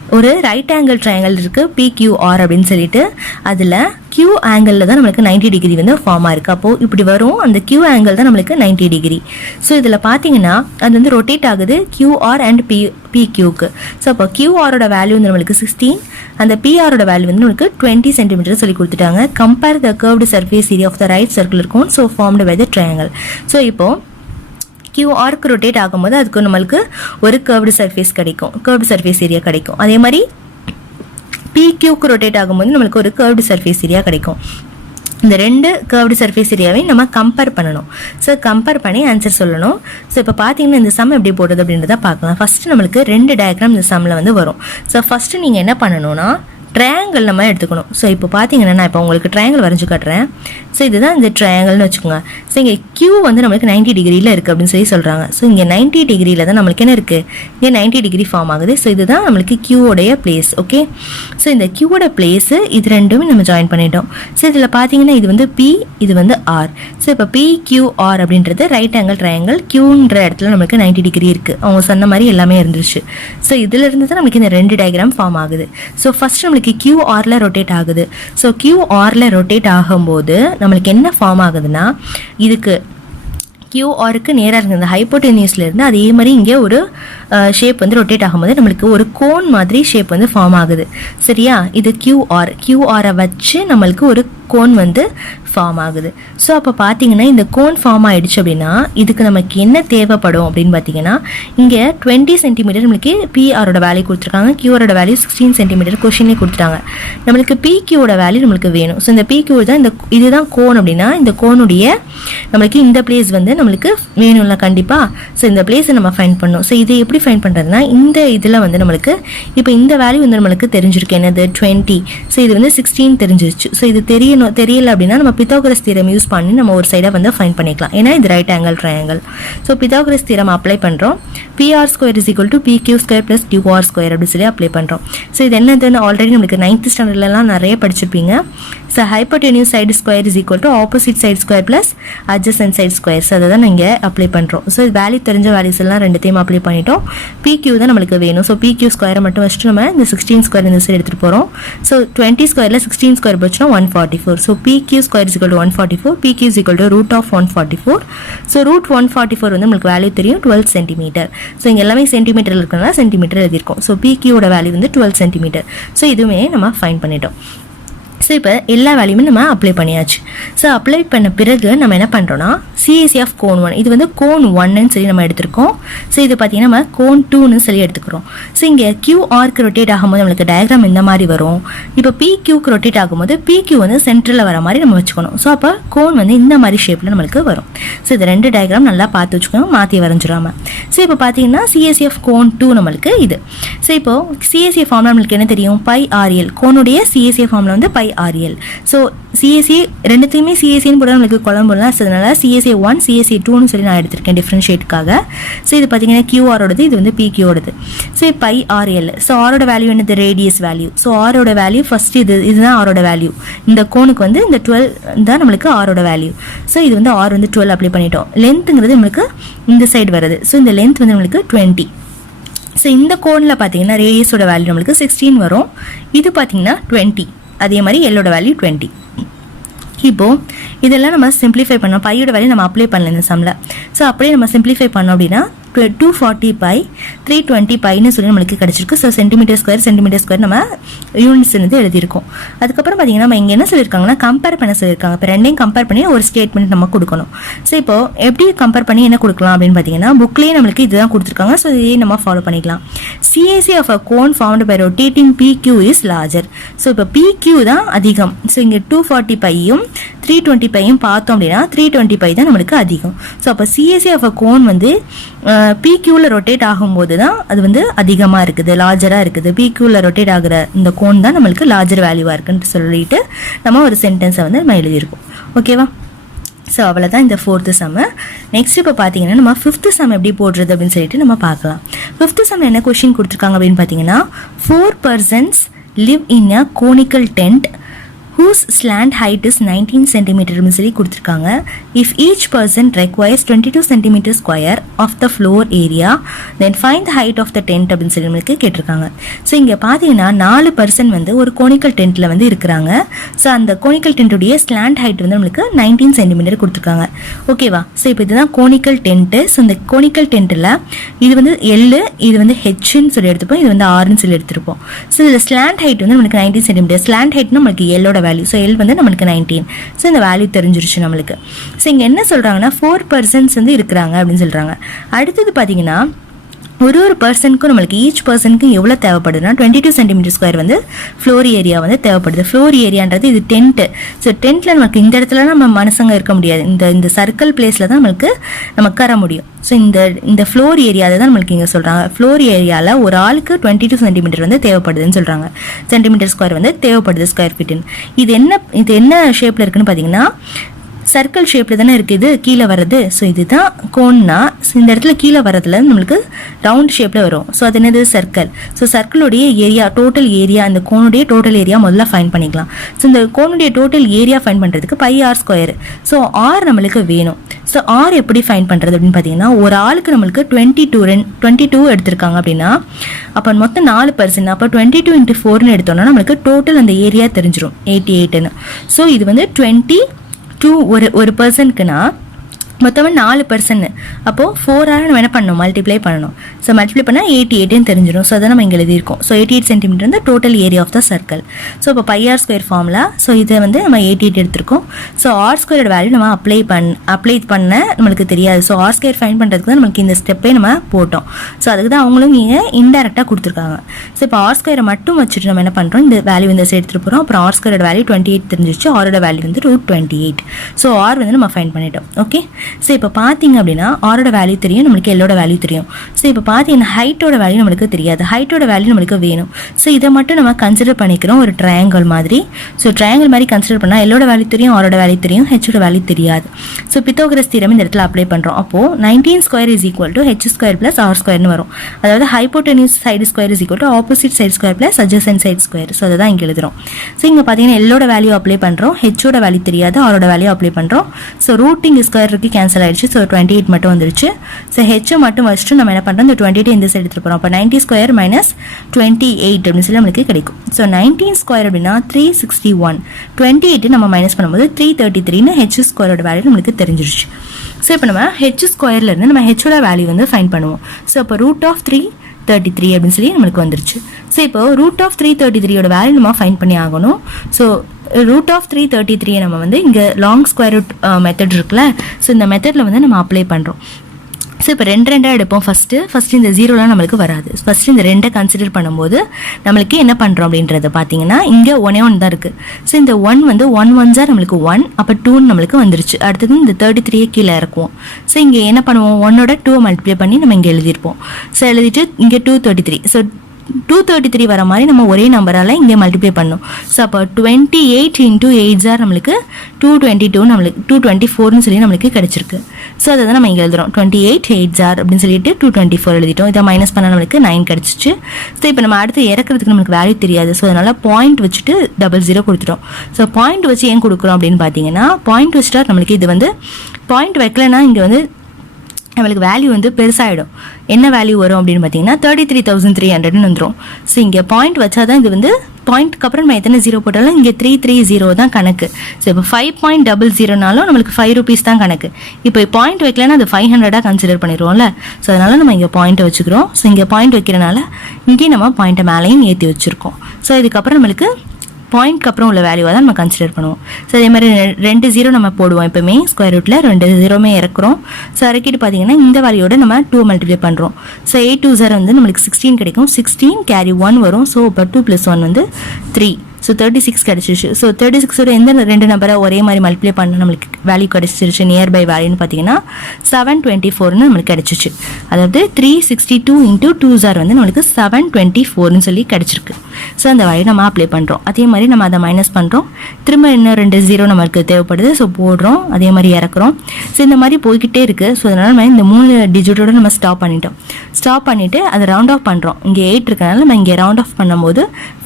ஒரு ரைட் ஆங்கிள் ட்ரையாங்கிள் இருக்குது PQR அப்படின்னு சொல்லிட்டு, அதில் Q ஆங்கிளில் தான் நம்மளுக்கு 90 டிகிரி வந்து ஃபார்ம் ஆயிருக்கு. அப்போது இப்படி வரும், அந்த Q ஆங்கிள் தான் நம்மளுக்கு 90 டிகிரி. ஸோ இதில் பார்த்தீங்கன்னா அது வந்து ரொட்டேட் ஆகுது QR அண்ட் PQக்கு. ஸோ அப்போ QRோட வேல்யூ வந்து நம்மளுக்கு 16, அந்த PRோட வேல்யூ வந்து நம்மளுக்கு 20 சென்டிமீட்டர் சொல்லி கொடுத்துட்டாங்க. Compare the curved surface area of the right circle cone so formed by the triangle. So இப்போது QRக்கு ரொட்டேட் ஆகும்போது அதுக்கு நம்மளுக்கு ஒரு கர்வ்டு சர்ஃபேஸ் கிடைக்கும், கர்வ்டு சர்ஃபேஸ் ஏரியா கிடைக்கும். அதே மாதிரி PQக்கு ரொட்டேட் ஆகும்போது நம்மளுக்கு ஒரு கர்வ்டு சர்ஃபேஸ் ஏரியா கிடைக்கும். இந்த ரெண்டு கர்வ்டு சர்ஃபேஸ் ஏரியாவையும் நம்ம கம்பேர் பண்ணணும். ஸோ கம்பேர் பண்ணி ஆன்சர் சொல்லணும். ஸோ இப்போ பார்த்தீங்கன்னா இந்த சம் எப்படி போடுறது அப்படின்றத பார்க்கலாம். ஃபஸ்ட்டு நம்மளுக்கு 2 டயக்ராம் இந்த சம்மில் வந்து வரும். ஸோ ஃபஸ்ட்டு நீங்கள் என்ன பண்ணணும்னா ட்ரையாங்கிள் நம்ம எடுத்துக்கணும். ஸோ இப்போ பார்த்தீங்கன்னா நான் இப்போ உங்களுக்கு ட்ரையாங்கிள் வரைஞ்சி காட்டுறேன். ஸோ இதுதான் இந்த ட்ரையாங்கிள்னு வச்சுக்கோங்க. ஸோ இங்கே Q வந்து நம்மளுக்கு 90 டிகிரியில் இருக்குது அப்படின்னு சொல்கிறாங்க. ஸோ இங்கே 90 டிகிரியில் தான் நம்மளுக்கு என்ன இருக்குது, இங்கே 90 டிகிரி ஃபார்ம் ஆகுது. ஸோ இதுதான் நம்மளுக்கு Qவோடைய பிளேஸ். ஓகே, ஸோ இந்த Qவோட பிளேஸு இது ரெண்டுமே நம்ம ஜாயின் பண்ணிட்டோம். ஸோ இதில் பார்த்தீங்கன்னா இது வந்து P, இது வந்து R. ஸோ இப்போ PQR அப்படின்றது ரைட் ஆங்கிள் ட்ரையாங்கிள், Qன்ற இடத்துல நம்மளுக்கு 90 டிகிரி இருக்குது. அவங்க சொன்ன மாதிரி எல்லாமே இருந்துருச்சு. ஸோ இதிலிருந்து தான் நம்மளுக்கு இந்த 2 டயக்ராம் ஃபார்ம் ஆகுது. ஸோ ஃபஸ்ட் நம்மளுக்கு QRல ரொட்டேட் ஆகுது. ஸோ QRல ரொட்டேட் ஆகும்போது நம்மளுக்கு என்ன ஃபார்ம் ஆகுதுன்னா, இதுக்கு QRக்கு நேராக இருக்குது இந்த ஹைப்போடெனியூஸ்லேருந்து அதே மாதிரி இங்கே ஒரு ஷேப் வந்து ரொட்டேட் ஆகும்போது நம்மளுக்கு ஒரு கோன் மாதிரி ஷேப் வந்து ஃபார்ம் ஆகுது. சரியா, இது QRை வச்சு நம்மளுக்கு ஒரு கோன் வந்து ஃபார்ம் ஆகுது. ஸோ அப்போ பார்த்தீங்கன்னா இந்த கோன் ஃபார்ம் ஆகிடுச்சு அப்படின்னா இதுக்கு நமக்கு என்ன தேவைப்படும் அப்படின்னு பார்த்தீங்கன்னா, இங்கே 20 சென்டிமீட்டர் நம்மளுக்கு PRோட வேல்யூ கொடுத்துருக்காங்க, QRோட வேல்யூ 16 சென்டிமீட்டர் கொஷின்லேயே கொடுத்துட்டாங்க. நம்மளுக்கு PQவோட வேல்யூ நம்மளுக்கு வேணும். ஸோ இந்த PQ தான் இதுதான் கோன் அப்படின்னா இந்த கோனுடைய நம்மளுக்கு இந்த பிளேஸ் வந்து நம்மளுக்கு வேணும்ல கண்டிப்பாக. ஸோ இந்த பிளேஸை நம்ம ஃபைண்ட் பண்ணணும். ஸோ இதை எப்படி ஃபைண்ட் பண்ணுறதுனா, இந்த இதில் வந்து நம்மளுக்கு இப்போ இந்த வேல்யூ வந்து நம்மளுக்கு தெரிஞ்சிருக்கு என்னது 20. ஸோ இது வந்து 16 தெரிஞ்சிருச்சு. ஸோ இது தெரியல அப்படின்னா நம்ம பித்தாகரஸ் தியரம் யூஸ் பண்ணி நம்ம ஒரு சைடை வந்து ஃபைண்ட் பண்ணிக்கலாம். ஏன்னா இது right angle triangle. So Pythagoras theorem apply பண்ணுறோம். PR² = PQ² + QR² அப்படின்னு சொல்லி அப்ளை பண்ணுறோம். ஸோ இது என்னதுன்னு ஆல்ரெடி நம்மளுக்கு 9th ஸ்டாண்டர்ட்லலாம் நிறைய படிச்சிருப்பீங்க. So ஹைப்போடெனியூஸ் side square = opposite side square plus adjacent side square. So அதை தான் நீங்கள் அப்ளை பண்ணுறோம். ஸோ வேல்யூ தெரிஞ்ச வேல்யூஸ் எல்லாம் ரெண்டுத்தையும் அப்ளை பண்ணிட்டோம். PQ தான் நம்மளுக்கு வேணும். ஸோ PQ ஸ்கொயரை மட்டும் வச்சுட்டு நம்ம இந்த 16 ஸ்கொயர் இந்த சைடு எடுத்துகிட்டு போகிறோம். ஸோ 20 ஸ்கொயரில் 16 ஸ்கொயர் போச்சுன்னா 144. So PQ² = 144, PQ = √144. ஸோ √144 வந்து நம்மளுக்கு வேல்யூ தெரியும் 12 சென்டிமீட்டர். ஸோ இங்கே எல்லாமே சென்டிமீட்டர் இருக்கிறதுனால சென்டிமீட்டர் எழுதியிருக்கோம். ஸோ PQவோட வேல்யூ வந்து 12 சென்டிமீட்டர். ஸோ இதுவுமே நம்ம ஃபைண்ட் பண்ணிட்டோம். ஸோ இப்போ எல்லா வேல்யூமே நம்ம அப்ளை பண்ணியாச்சு. ஸோ அப்ளை பண்ண பிறகு நம்ம என்ன பண்ணுறோன்னா CAC ஆஃப் கோன் 1, இது வந்து கோன் 1ன்னு சொல்லி நம்ம எடுத்திருக்கோம். ஸோ இது பார்த்தீங்கன்னா நம்ம கோன் 2ன்னு சொல்லி எடுத்துக்கிறோம். ஸோ இங்கே QRக்கு ரொட்டேட் ஆகும்போது நம்மளுக்கு டயக்ராம் இந்த மாதிரி வரும். இப்போ PQக்கு ரொட்டேட் ஆகும்போது PQ வந்து சென்டரில் வர மாதிரி நம்ம வச்சுக்கணும். ஸோ அப்போ கோன் வந்து இந்த மாதிரி ஷேப்பில் நம்மளுக்கு வரும். ஸோ இது 2 டயக்ராம் நல்லா பார்த்து வச்சுக்கோங்க, மாற்றி வரைஞ்சிடாம. ஸோ இப்போ பார்த்தீங்கன்னா CAC ஆஃப் கோன் 2 நம்மளுக்கு இது. ஸோ இப்போ CAC ஃபார்ம்ல நம்மளுக்கு என்ன தெரியும், πRL. கோனுடைய CAC ஃபார்ம்ல வந்து πRL. ஸோ CAC ரெண்டுத்தையுமே CACன்னு போட நம்மளுக்கு குழம்புலாம். ஸோ அதனால CAC1 CAC2ன்னு சொல்லி நான் எடுத்திருக்கேன் டிஃப்ரென்ஷியேட்டுக்காக. ஸோ இது பார்த்தீங்கன்னா QRோடது, இது வந்து PQவோடது. So πRL. ஸோ ஆரோட வேல்யூ என்னது, ரேடியஸ் வேல்யூ. ஸோ ஆரோட வேல்யூ ஃபர்ஸ்ட் இதுதான் ஆரோட வேல்யூ. இந்த கோனுக்கு வந்து இந்த 12 தான் நம்மளுக்கு ஆரோட வேல்யூ. ஸோ இது வந்து R வந்து 12 அப்ளை பண்ணிட்டோம். லென்த்துங்கிறது நம்மளுக்கு இந்த சைடு வருது. ஸோ இந்த லென்த் வந்து நம்மளுக்கு 20. ஸோ இந்த கோனில் பார்த்தீங்கன்னா ரேடியஸோட வேல்யூ நம்மளுக்கு 16 வரும். இது பார்த்தீங்கன்னா 20. அதே மாதிரி எல்லோட வேல்யூ 20. இப்போது இதெல்லாம் நம்ம சிம்பிளிஃபை பண்ணோம். பையோட வேல்யூ நம்ம அப்ளை பண்ணல இந்த சம்மில். ஸோ அப்படியே நம்ம சிம்பிளிஃபை பண்ணோம் அப்படின்னா 240 பை 320 பைன்னு சொல்லி நம்மளுக்கு கிடச்சிருக்கு. ஸோ சென்டிமீட்டர் ஸ்கொயர் நம்ம யூனிட்ஸ் வந்து எழுதியிருக்கோம். அதுக்கப்புறம் பார்த்தீங்கன்னா நம்ம இங்கே என்ன சொல்லியிருக்காங்கன்னா கம்பேர் பண்ண சொல்லியிருக்காங்க. இப்போ ரெண்டையும் கம்பேர் பண்ணி ஒரு ஸ்டேட்மெண்ட் நம்ம கொடுக்கணும். ஸோ இப்போ எப்படி கம்பேர் பண்ணி என்ன கொடுக்கலாம் அப்படின்னு பார்த்தீங்கன்னா புக்லேயே நம்மளுக்கு இதுதான் கொடுத்துருக்காங்க. ஸோ இதையே நம்ம ஃபாலோ பண்ணிக்கலாம். CAC of a cone found by rotating PQ is larger. So இப்போ PQ தான் அதிகம். ஸோ இங்கே 240 பையும் 320 பையும் பார்த்தோம் அப்படின்னா 320 பை தான் நம்மளுக்கு அதிகம். ஸோ அப்போ CAC ஆஃப் அ கோன் வந்து PQவில் ரொட்டேட் ஆகும்போது தான் அது வந்து அதிகமாக இருக்குது, லார்ஜராக இருக்குது. PQவில் ரொட்டேட் ஆகிற இந்த கோன் தான் நம்மளுக்கு லார்ஜர் வேல்யூவாக இருக்குன்னு சொல்லிட்டு நம்ம ஒரு சென்டென்ஸை வந்து நம்ம எழுதியிருக்கோம். ஓகேவா? ஸோ அவ்வளோதான் இந்த 4th சம்மு. நெக்ஸ்ட் இப்போ பார்த்தீங்கன்னா நம்ம 5th சம் எப்படி போடுறது அப்படின்னு சொல்லிட்டு நம்ம பார்க்கலாம். 5th சம் என்ன கொஷின் கொடுத்துருக்காங்க அப்படின்னு பார்த்தீங்கன்னா 4 persons live in a conical tent whose slant height is 19 cm சொல்லி கொடுத்துருக்காங்க. If each person requires 22 cm square of the floor area, then find the height of the tent அப்படின்னு சொல்லி நம்மளுக்கு கேட்டிருக்காங்க. ஸோ இங்கே பார்த்தீங்கன்னா 4 பர்சன் வந்து ஒரு கோனிக்கல் டென்ட்டில் வந்து இருக்கிறாங்க. ஸோ அந்த கோனிக்கல் டென்ட்டுடைய ஸ்லாண்ட் ஹைட் வந்து நம்மளுக்கு 19 cm கொடுத்துருக்காங்க. ஓகேவா? ஸோ இப்போ இதுதான் கோனிக்கல் டென்ட்டு. ஸோ இந்த கோனிக்கல் டென்ட்டில் இது வந்து எல், இது வந்து ஹெச்ன்னு சொல்லி எடுத்துப்போம், இது வந்து ஆர்ன்னு சொல்லி எடுத்துருப்போம். ஸோ இதில் ஸ்லாண்ட் ஹைட் வந்து நம்மளுக்கு 19 cm. ஸ்லாண்ட் ஹைட்னா நம்மளுக்கு எல்லோட வேல்யூ. ஸோ எல் வந்து நம்மளுக்கு 19. ஸோ இந்த வேல்யூ தெரிஞ்சிருச்சு நம்மளுக்கு. ஸோ இங்கே என்ன சொல்கிறாங்கன்னா 4 பர்சன்ஸ் வந்து இருக்கிறாங்க அப்படின்னு சொல்கிறாங்க. அடுத்தது பார்த்தீங்கன்னா ஒரு பர்சனுக்கும் நம்மளுக்கு ஈச் பர்சனுக்கும் எவ்வளோ தேவைப்படுதுன்னா 22 cm ஸ்கொயர் வந்து ஃப்ளோர் ஏரியா வந்து தேவைப்படுது. ஃப்ளோர் ஏரியான்றது இது டென்ட்டு. ஸோ டென்ட்டில் நமக்கு இந்த இடத்துல நம்ம மனுஷங்க இருக்க முடியாது. இந்த சர்க்கிள் பிளேஸில் தான் நம்மளுக்கு நம்ம உட்கார முடியும். ஸோ இந்த ஃப்ளோர் ஏரியாவை தான் நம்மளுக்கு இங்கே சொல்கிறாங்க. ஃப்ளோர் ஏரியாவில் ஒரு ஆளுக்கு 22 cm வந்து தேவைப்படுதுன்னு சொல்கிறாங்க. சென்டிமீட்டர் ஸ்கொயர் வந்து தேவைப்படுது ஸ்கொயர் ஃபீட்டுன்னு. இது என்ன ஷேப்பில் இருக்குன்னு பார்த்தீங்கன்னா சர்க்கிள் ஷேப்பில் தானே இருக்குது கீழே வர்றது. ஸோ இதுதான் கோன்னா இந்த இடத்துல கீழே வர்றதுல நம்மளுக்கு ரவுண்ட் ஷேப்பில் வரும். ஸோ அது என்னது circle. So சர்க்கிளுடைய area, total area, அந்த கோனுடைய டோட்டல் ஏரியா முதல்ல ஃபைன் பண்ணிக்கலாம். ஸோ இந்த கோனுடைய டோட்டல் ஏரியா ஃபைன் பண்ணுறதுக்கு πr². ஸோ ஆர் நம்மளுக்கு வேணும். ஸோ ஆர் எப்படி ஃபைன் பண்ணுறது அப்படின்னு பார்த்தீங்கன்னா ஒரு ஆளுக்கு நம்மளுக்கு 22 எடுத்திருக்காங்க அப்படின்னா அப்போ மொத்தம் 4 பர்சன். அப்போ 22 × 4ன்னு எடுத்தோம்னா நம்மளுக்கு டோட்டல் அந்த ஏரியா தெரிஞ்சிடும் 88ன்னு. ஸோ இது வந்து 22 ஒரு பர்சனுக்குன்னா மொத்தமாக 4 பர்சன். அப்போது 4ஆல் நம்ம என்ன பண்ணணும், மல்டிப்ளை பண்ணணும். ஸோ மல்டிப்ளை பண்ணால் 88ன்னு தெரிஞ்சிடும். ஸோ அதை நம்ம இங்கே எழுதியிருக்கோம். ஸோ 88 cm வந்து total area of the circle. So இப்போ πr² ஃபார்முலா. ஸோ இதை வந்து நம்ம 88 எடுத்திருக்கோம். ஸோ r² வேல்யூ நம்ம அப்ளை பண்ண நம்மளுக்கு தெரியாது. ஸோ r² ஃபைன் பண்ணுறதுக்கு தான் நம்மளுக்கு இந்த ஸ்டெப்பே நம்ம போட்டோம். ஸோ அதுக்கு தான் அவங்களும் இங்கே இன்டெரக்டாக கொடுத்துருக்காங்க. ஸோ இப்போ r² மட்டும் வச்சுட்டு நம்ம என்ன பண்ணுறோம், இந்த வேல்யூ இந்த சைடு எடுத்துகிட்டு போகிறோம். அப்புறம் r² வேல்யூ 28 தெரிஞ்சிச்சு. ஆரோட வேல்யூ வந்து √28. ஸோ r வந்து நம்ம ஃபைன் பண்ணிட்டோம். ஓகே. ஸோ இப்போ பார்த்தீங்க அப்படின்னா ஆரோட வேல்யூ தெரியும், நம்மளுக்கு எல்லோட வேல்யூ தெரியும். ஸோ இப்போ பார்த்தீங்கன்னா ஹைட்டோட வேல்யூ நம்மளுக்கு தெரியாது. ஹைட்டோட வேல்யூ நம்மளுக்கு வேணும். ஸோ இதை மட்டும் நம்ம கன்சிடர் பண்ணிக்கிறோம் ஒரு ட்ரையாங்கிள் மாதிரி. ஸோ ட்ரையாங்கிள் மாதிரி கன்சிடர் பண்ணால் எல்லோட வேல்யூ தெரியும், ஆரோட வேல்யூ தெரியும், ஹெச்சோட வேல்யூ தெரியாது. ஸோ பித்தாகரஸ் தியரம் இந்த இடத்துல அப்ளை பண்ணுறோம். அப்போது 19² = h² + r² வரும். அதாவது hypotenuse side square = opposite side square + adjacent side square. So அதை தான் இங்கே எழுதுறோம். ஸோ இங்கே பார்த்தீங்கன்னா எல்லோட வேல்யூ அப்ளை பண்ணுறோம், ஹெச்சோட வேல்யூ தெரியாது, ஆரோட வேல்யூ அப்ளை பண்ணுறோம். ஸோ ரூட்டிங் ஸ்கொயர் இருக்கு, கேன்சல் ஆயிடுச்சு. ஸோ 28 மட்டும் வந்துருச்சு. ஸோ ஹெச்சை மட்டும் வச்சுட்டு நம்ம என்ன பண்ணுறோம், இந்த 28 இந்த சைடு எடுத்துகிட்டு போகிறோம். அப்போ 90² - 28 அப்படின்னு சொல்லி நம்மளுக்கு கிடைக்கும். ஸோ 19² அப்படின்னா 361. 28 நம்ம மைனஸ் பண்ணும்போது 333ன்னு h² வேல்யூ நம்மளுக்கு தெரிஞ்சிருச்சு. ஸோ இப்போ நம்ம h²லேருந்து நம்ம ஹெச்சோட வேல்யூ வந்து ஃபைன் பண்ணுவோம். ஸோ அப்போ √333 அப்படின்னு சொல்லி நம்மளுக்கு வந்துருச்சு. ஸோ இப்போ √333 வேல்யூ நம்ம ஃபைன் பண்ணி ஆகணும். ஸோ √333 நம்ம வந்து இங்கே லாங் ஸ்கொயர் ரூட் மெத்தட் இருக்குல்ல, ஸோ இந்த மெத்தடில் வந்து நம்ம அப்ளை பண்ணுறோம். ஸோ இப்போ 2 எடுப்போம். ஃபஸ்ட்டு இந்த 0லாம் நம்மளுக்கு வராது. ஃபஸ்ட்டு இந்த 2 கன்சிடர் பண்ணும்போது நம்மளுக்கு என்ன பண்ணுறோம் அப்படின்றத பார்த்தீங்கன்னா இங்கே 1 தான் இருக்குது. ஸோ இந்த 1 வந்து 1 1s நம்மளுக்கு 1, அப்போ 2 நம்மளுக்கு வந்துருச்சு. அடுத்தது இந்த 33 கீழே இறக்குவோம். ஸோ இங்கே என்ன பண்ணுவோம், 1ஓட 2 மல்டிப்ளை பண்ணி நம்ம இங்கே எழுதியிருப்போம். ஸோ எழுதிட்டு இங்கே 233. ஸோ 233 வர மாதிரி நம்ம ஒரே நம்பரால் இங்கே மல்டிப்ளை பண்ணணும். ஸோ அப்போ 28 × 8 நம்மளுக்கு 222 நம்மளுக்கு 224ன்னு சொல்லி நம்மளுக்கு கிடச்சிருக்கு. ஸோ அதை தான் நம்ம இங்கே எழுதுறோம். 28 8 அப்படின்னு சொல்லிட்டு 224 எழுதிட்டோம். இதை மைனஸ் பண்ணால் நம்மளுக்கு 9 கிடச்சிச்சு. ஸோ இப்போ நம்ம அடுத்து இறக்குறதுக்கு நம்மளுக்கு வேல்யூ தெரியாது. ஸோ அதனால் பாயிண்ட் வச்சுட்டு 00 கொடுத்துட்டோம். ஸோ பாயிண்ட் வச்சு ஏன் கொடுக்குறோம் அப்படின்னு பார்த்தீங்கன்னா பாயிண்ட் வச்சுட்டா நம்மளுக்கு இது வந்து பாயிண்ட் வைக்கலைன்னா இங்கே வந்து நம்மளுக்கு வேல்யூ வந்து பெருசாகிடும். என்ன வேல்யூ வரும் அப்படின்னு பார்த்தீங்கன்னா 33,300ன்னு வந்துடும். ஸோ இங்கே பாயிண்ட் வச்சா தான் இது வந்து பாயிண்ட்க்கு அப்புறம் நம்ம எத்தனை 0 போட்டாலும் இங்கே 330 தான் கணக்கு. ஸோ இப்போ 5.00னாலும் நம்மளுக்கு 5 rupees தான் கணக்கு. இப்போ பாயிண்ட் வைக்கலன்னா அது 500 கன்சிடர் பண்ணிடுவோம்ல. ஸோ அதனால நம்ம இங்கே பாயிண்ட்டை வச்சுக்கிறோம். ஸோ இங்கே பாயிண்ட் வைக்கிறனால இங்கேயும் நம்ம பாயிண்ட்டை மேலேயும் ஏற்றி வச்சுருக்கோம். ஸோ இதுக்கப்புறம் நம்மளுக்கு பாயிண்ட்க்கு அப்புறம் உள்ள வேல்யூவாக தான் நம்ம கன்சிடர் பண்ணுவோம். ஸோ அதே மாதிரி 2 0 நம்ம போடுவோம். எப்பவுமே ஸ்கொயர் ரூட்டில் 2 0 இறக்குறோம். ஸோ இறக்கிட்டு பார்த்தீங்கன்னா இந்த வேல்யூவோட நம்ம 2 மல்டிப்ளை பண்ணுறோம். ஸோ 8 2 வந்து நம்மளுக்கு 16 கிடைக்கும். 16 கேரி 1 வரும். ஸோ இப்போ 2 + 1 வந்து 3. ஸோ 36 கிடச்சிருச்சு. ஸோ 36ஓட எந்த 2 நம்பரை ஒரே மாதிரி மல்டிப்ளை பண்ண நம்மளுக்கு வேல்யூ கிடச்சிருச்சு. நியர்பை வேல்யூன்னு பார்த்தீங்கன்னா 724ன்னு நம்மளுக்கு கிடச்சிச்சு. அதாவது 362 × 2 வந்து நம்மளுக்கு 724ன்னு சொல்லி கிடச்சிருக்கு. ஸோ அந்த வேல்யூ நம்ம அப்ளை பண்ணுறோம். அதே மாதிரி நம்ம அதை மைனஸ் பண்ணுறோம். திரும்ப இன்னும் 2 0 நம்மளுக்கு தேவைப்படுது. ஸோ போடுறோம். அதே மாதிரி இறக்குறோம். ஸோ இந்த மாதிரி போய்கிட்டே இருக்குது. ஸோ அதனால் நம்ம இந்த 3 டிஜிட்டோட நம்ம ஸ்டாப் பண்ணிட்டோம். ஸ்டாப் பண்ணிவிட்டு அதை ரவுண்ட் ஆஃப் பண்ணுறோம். இங்கே 8 இருக்கனால நம்ம இங்கே ரவுண்ட் ஆஃப் பண்ணும்போது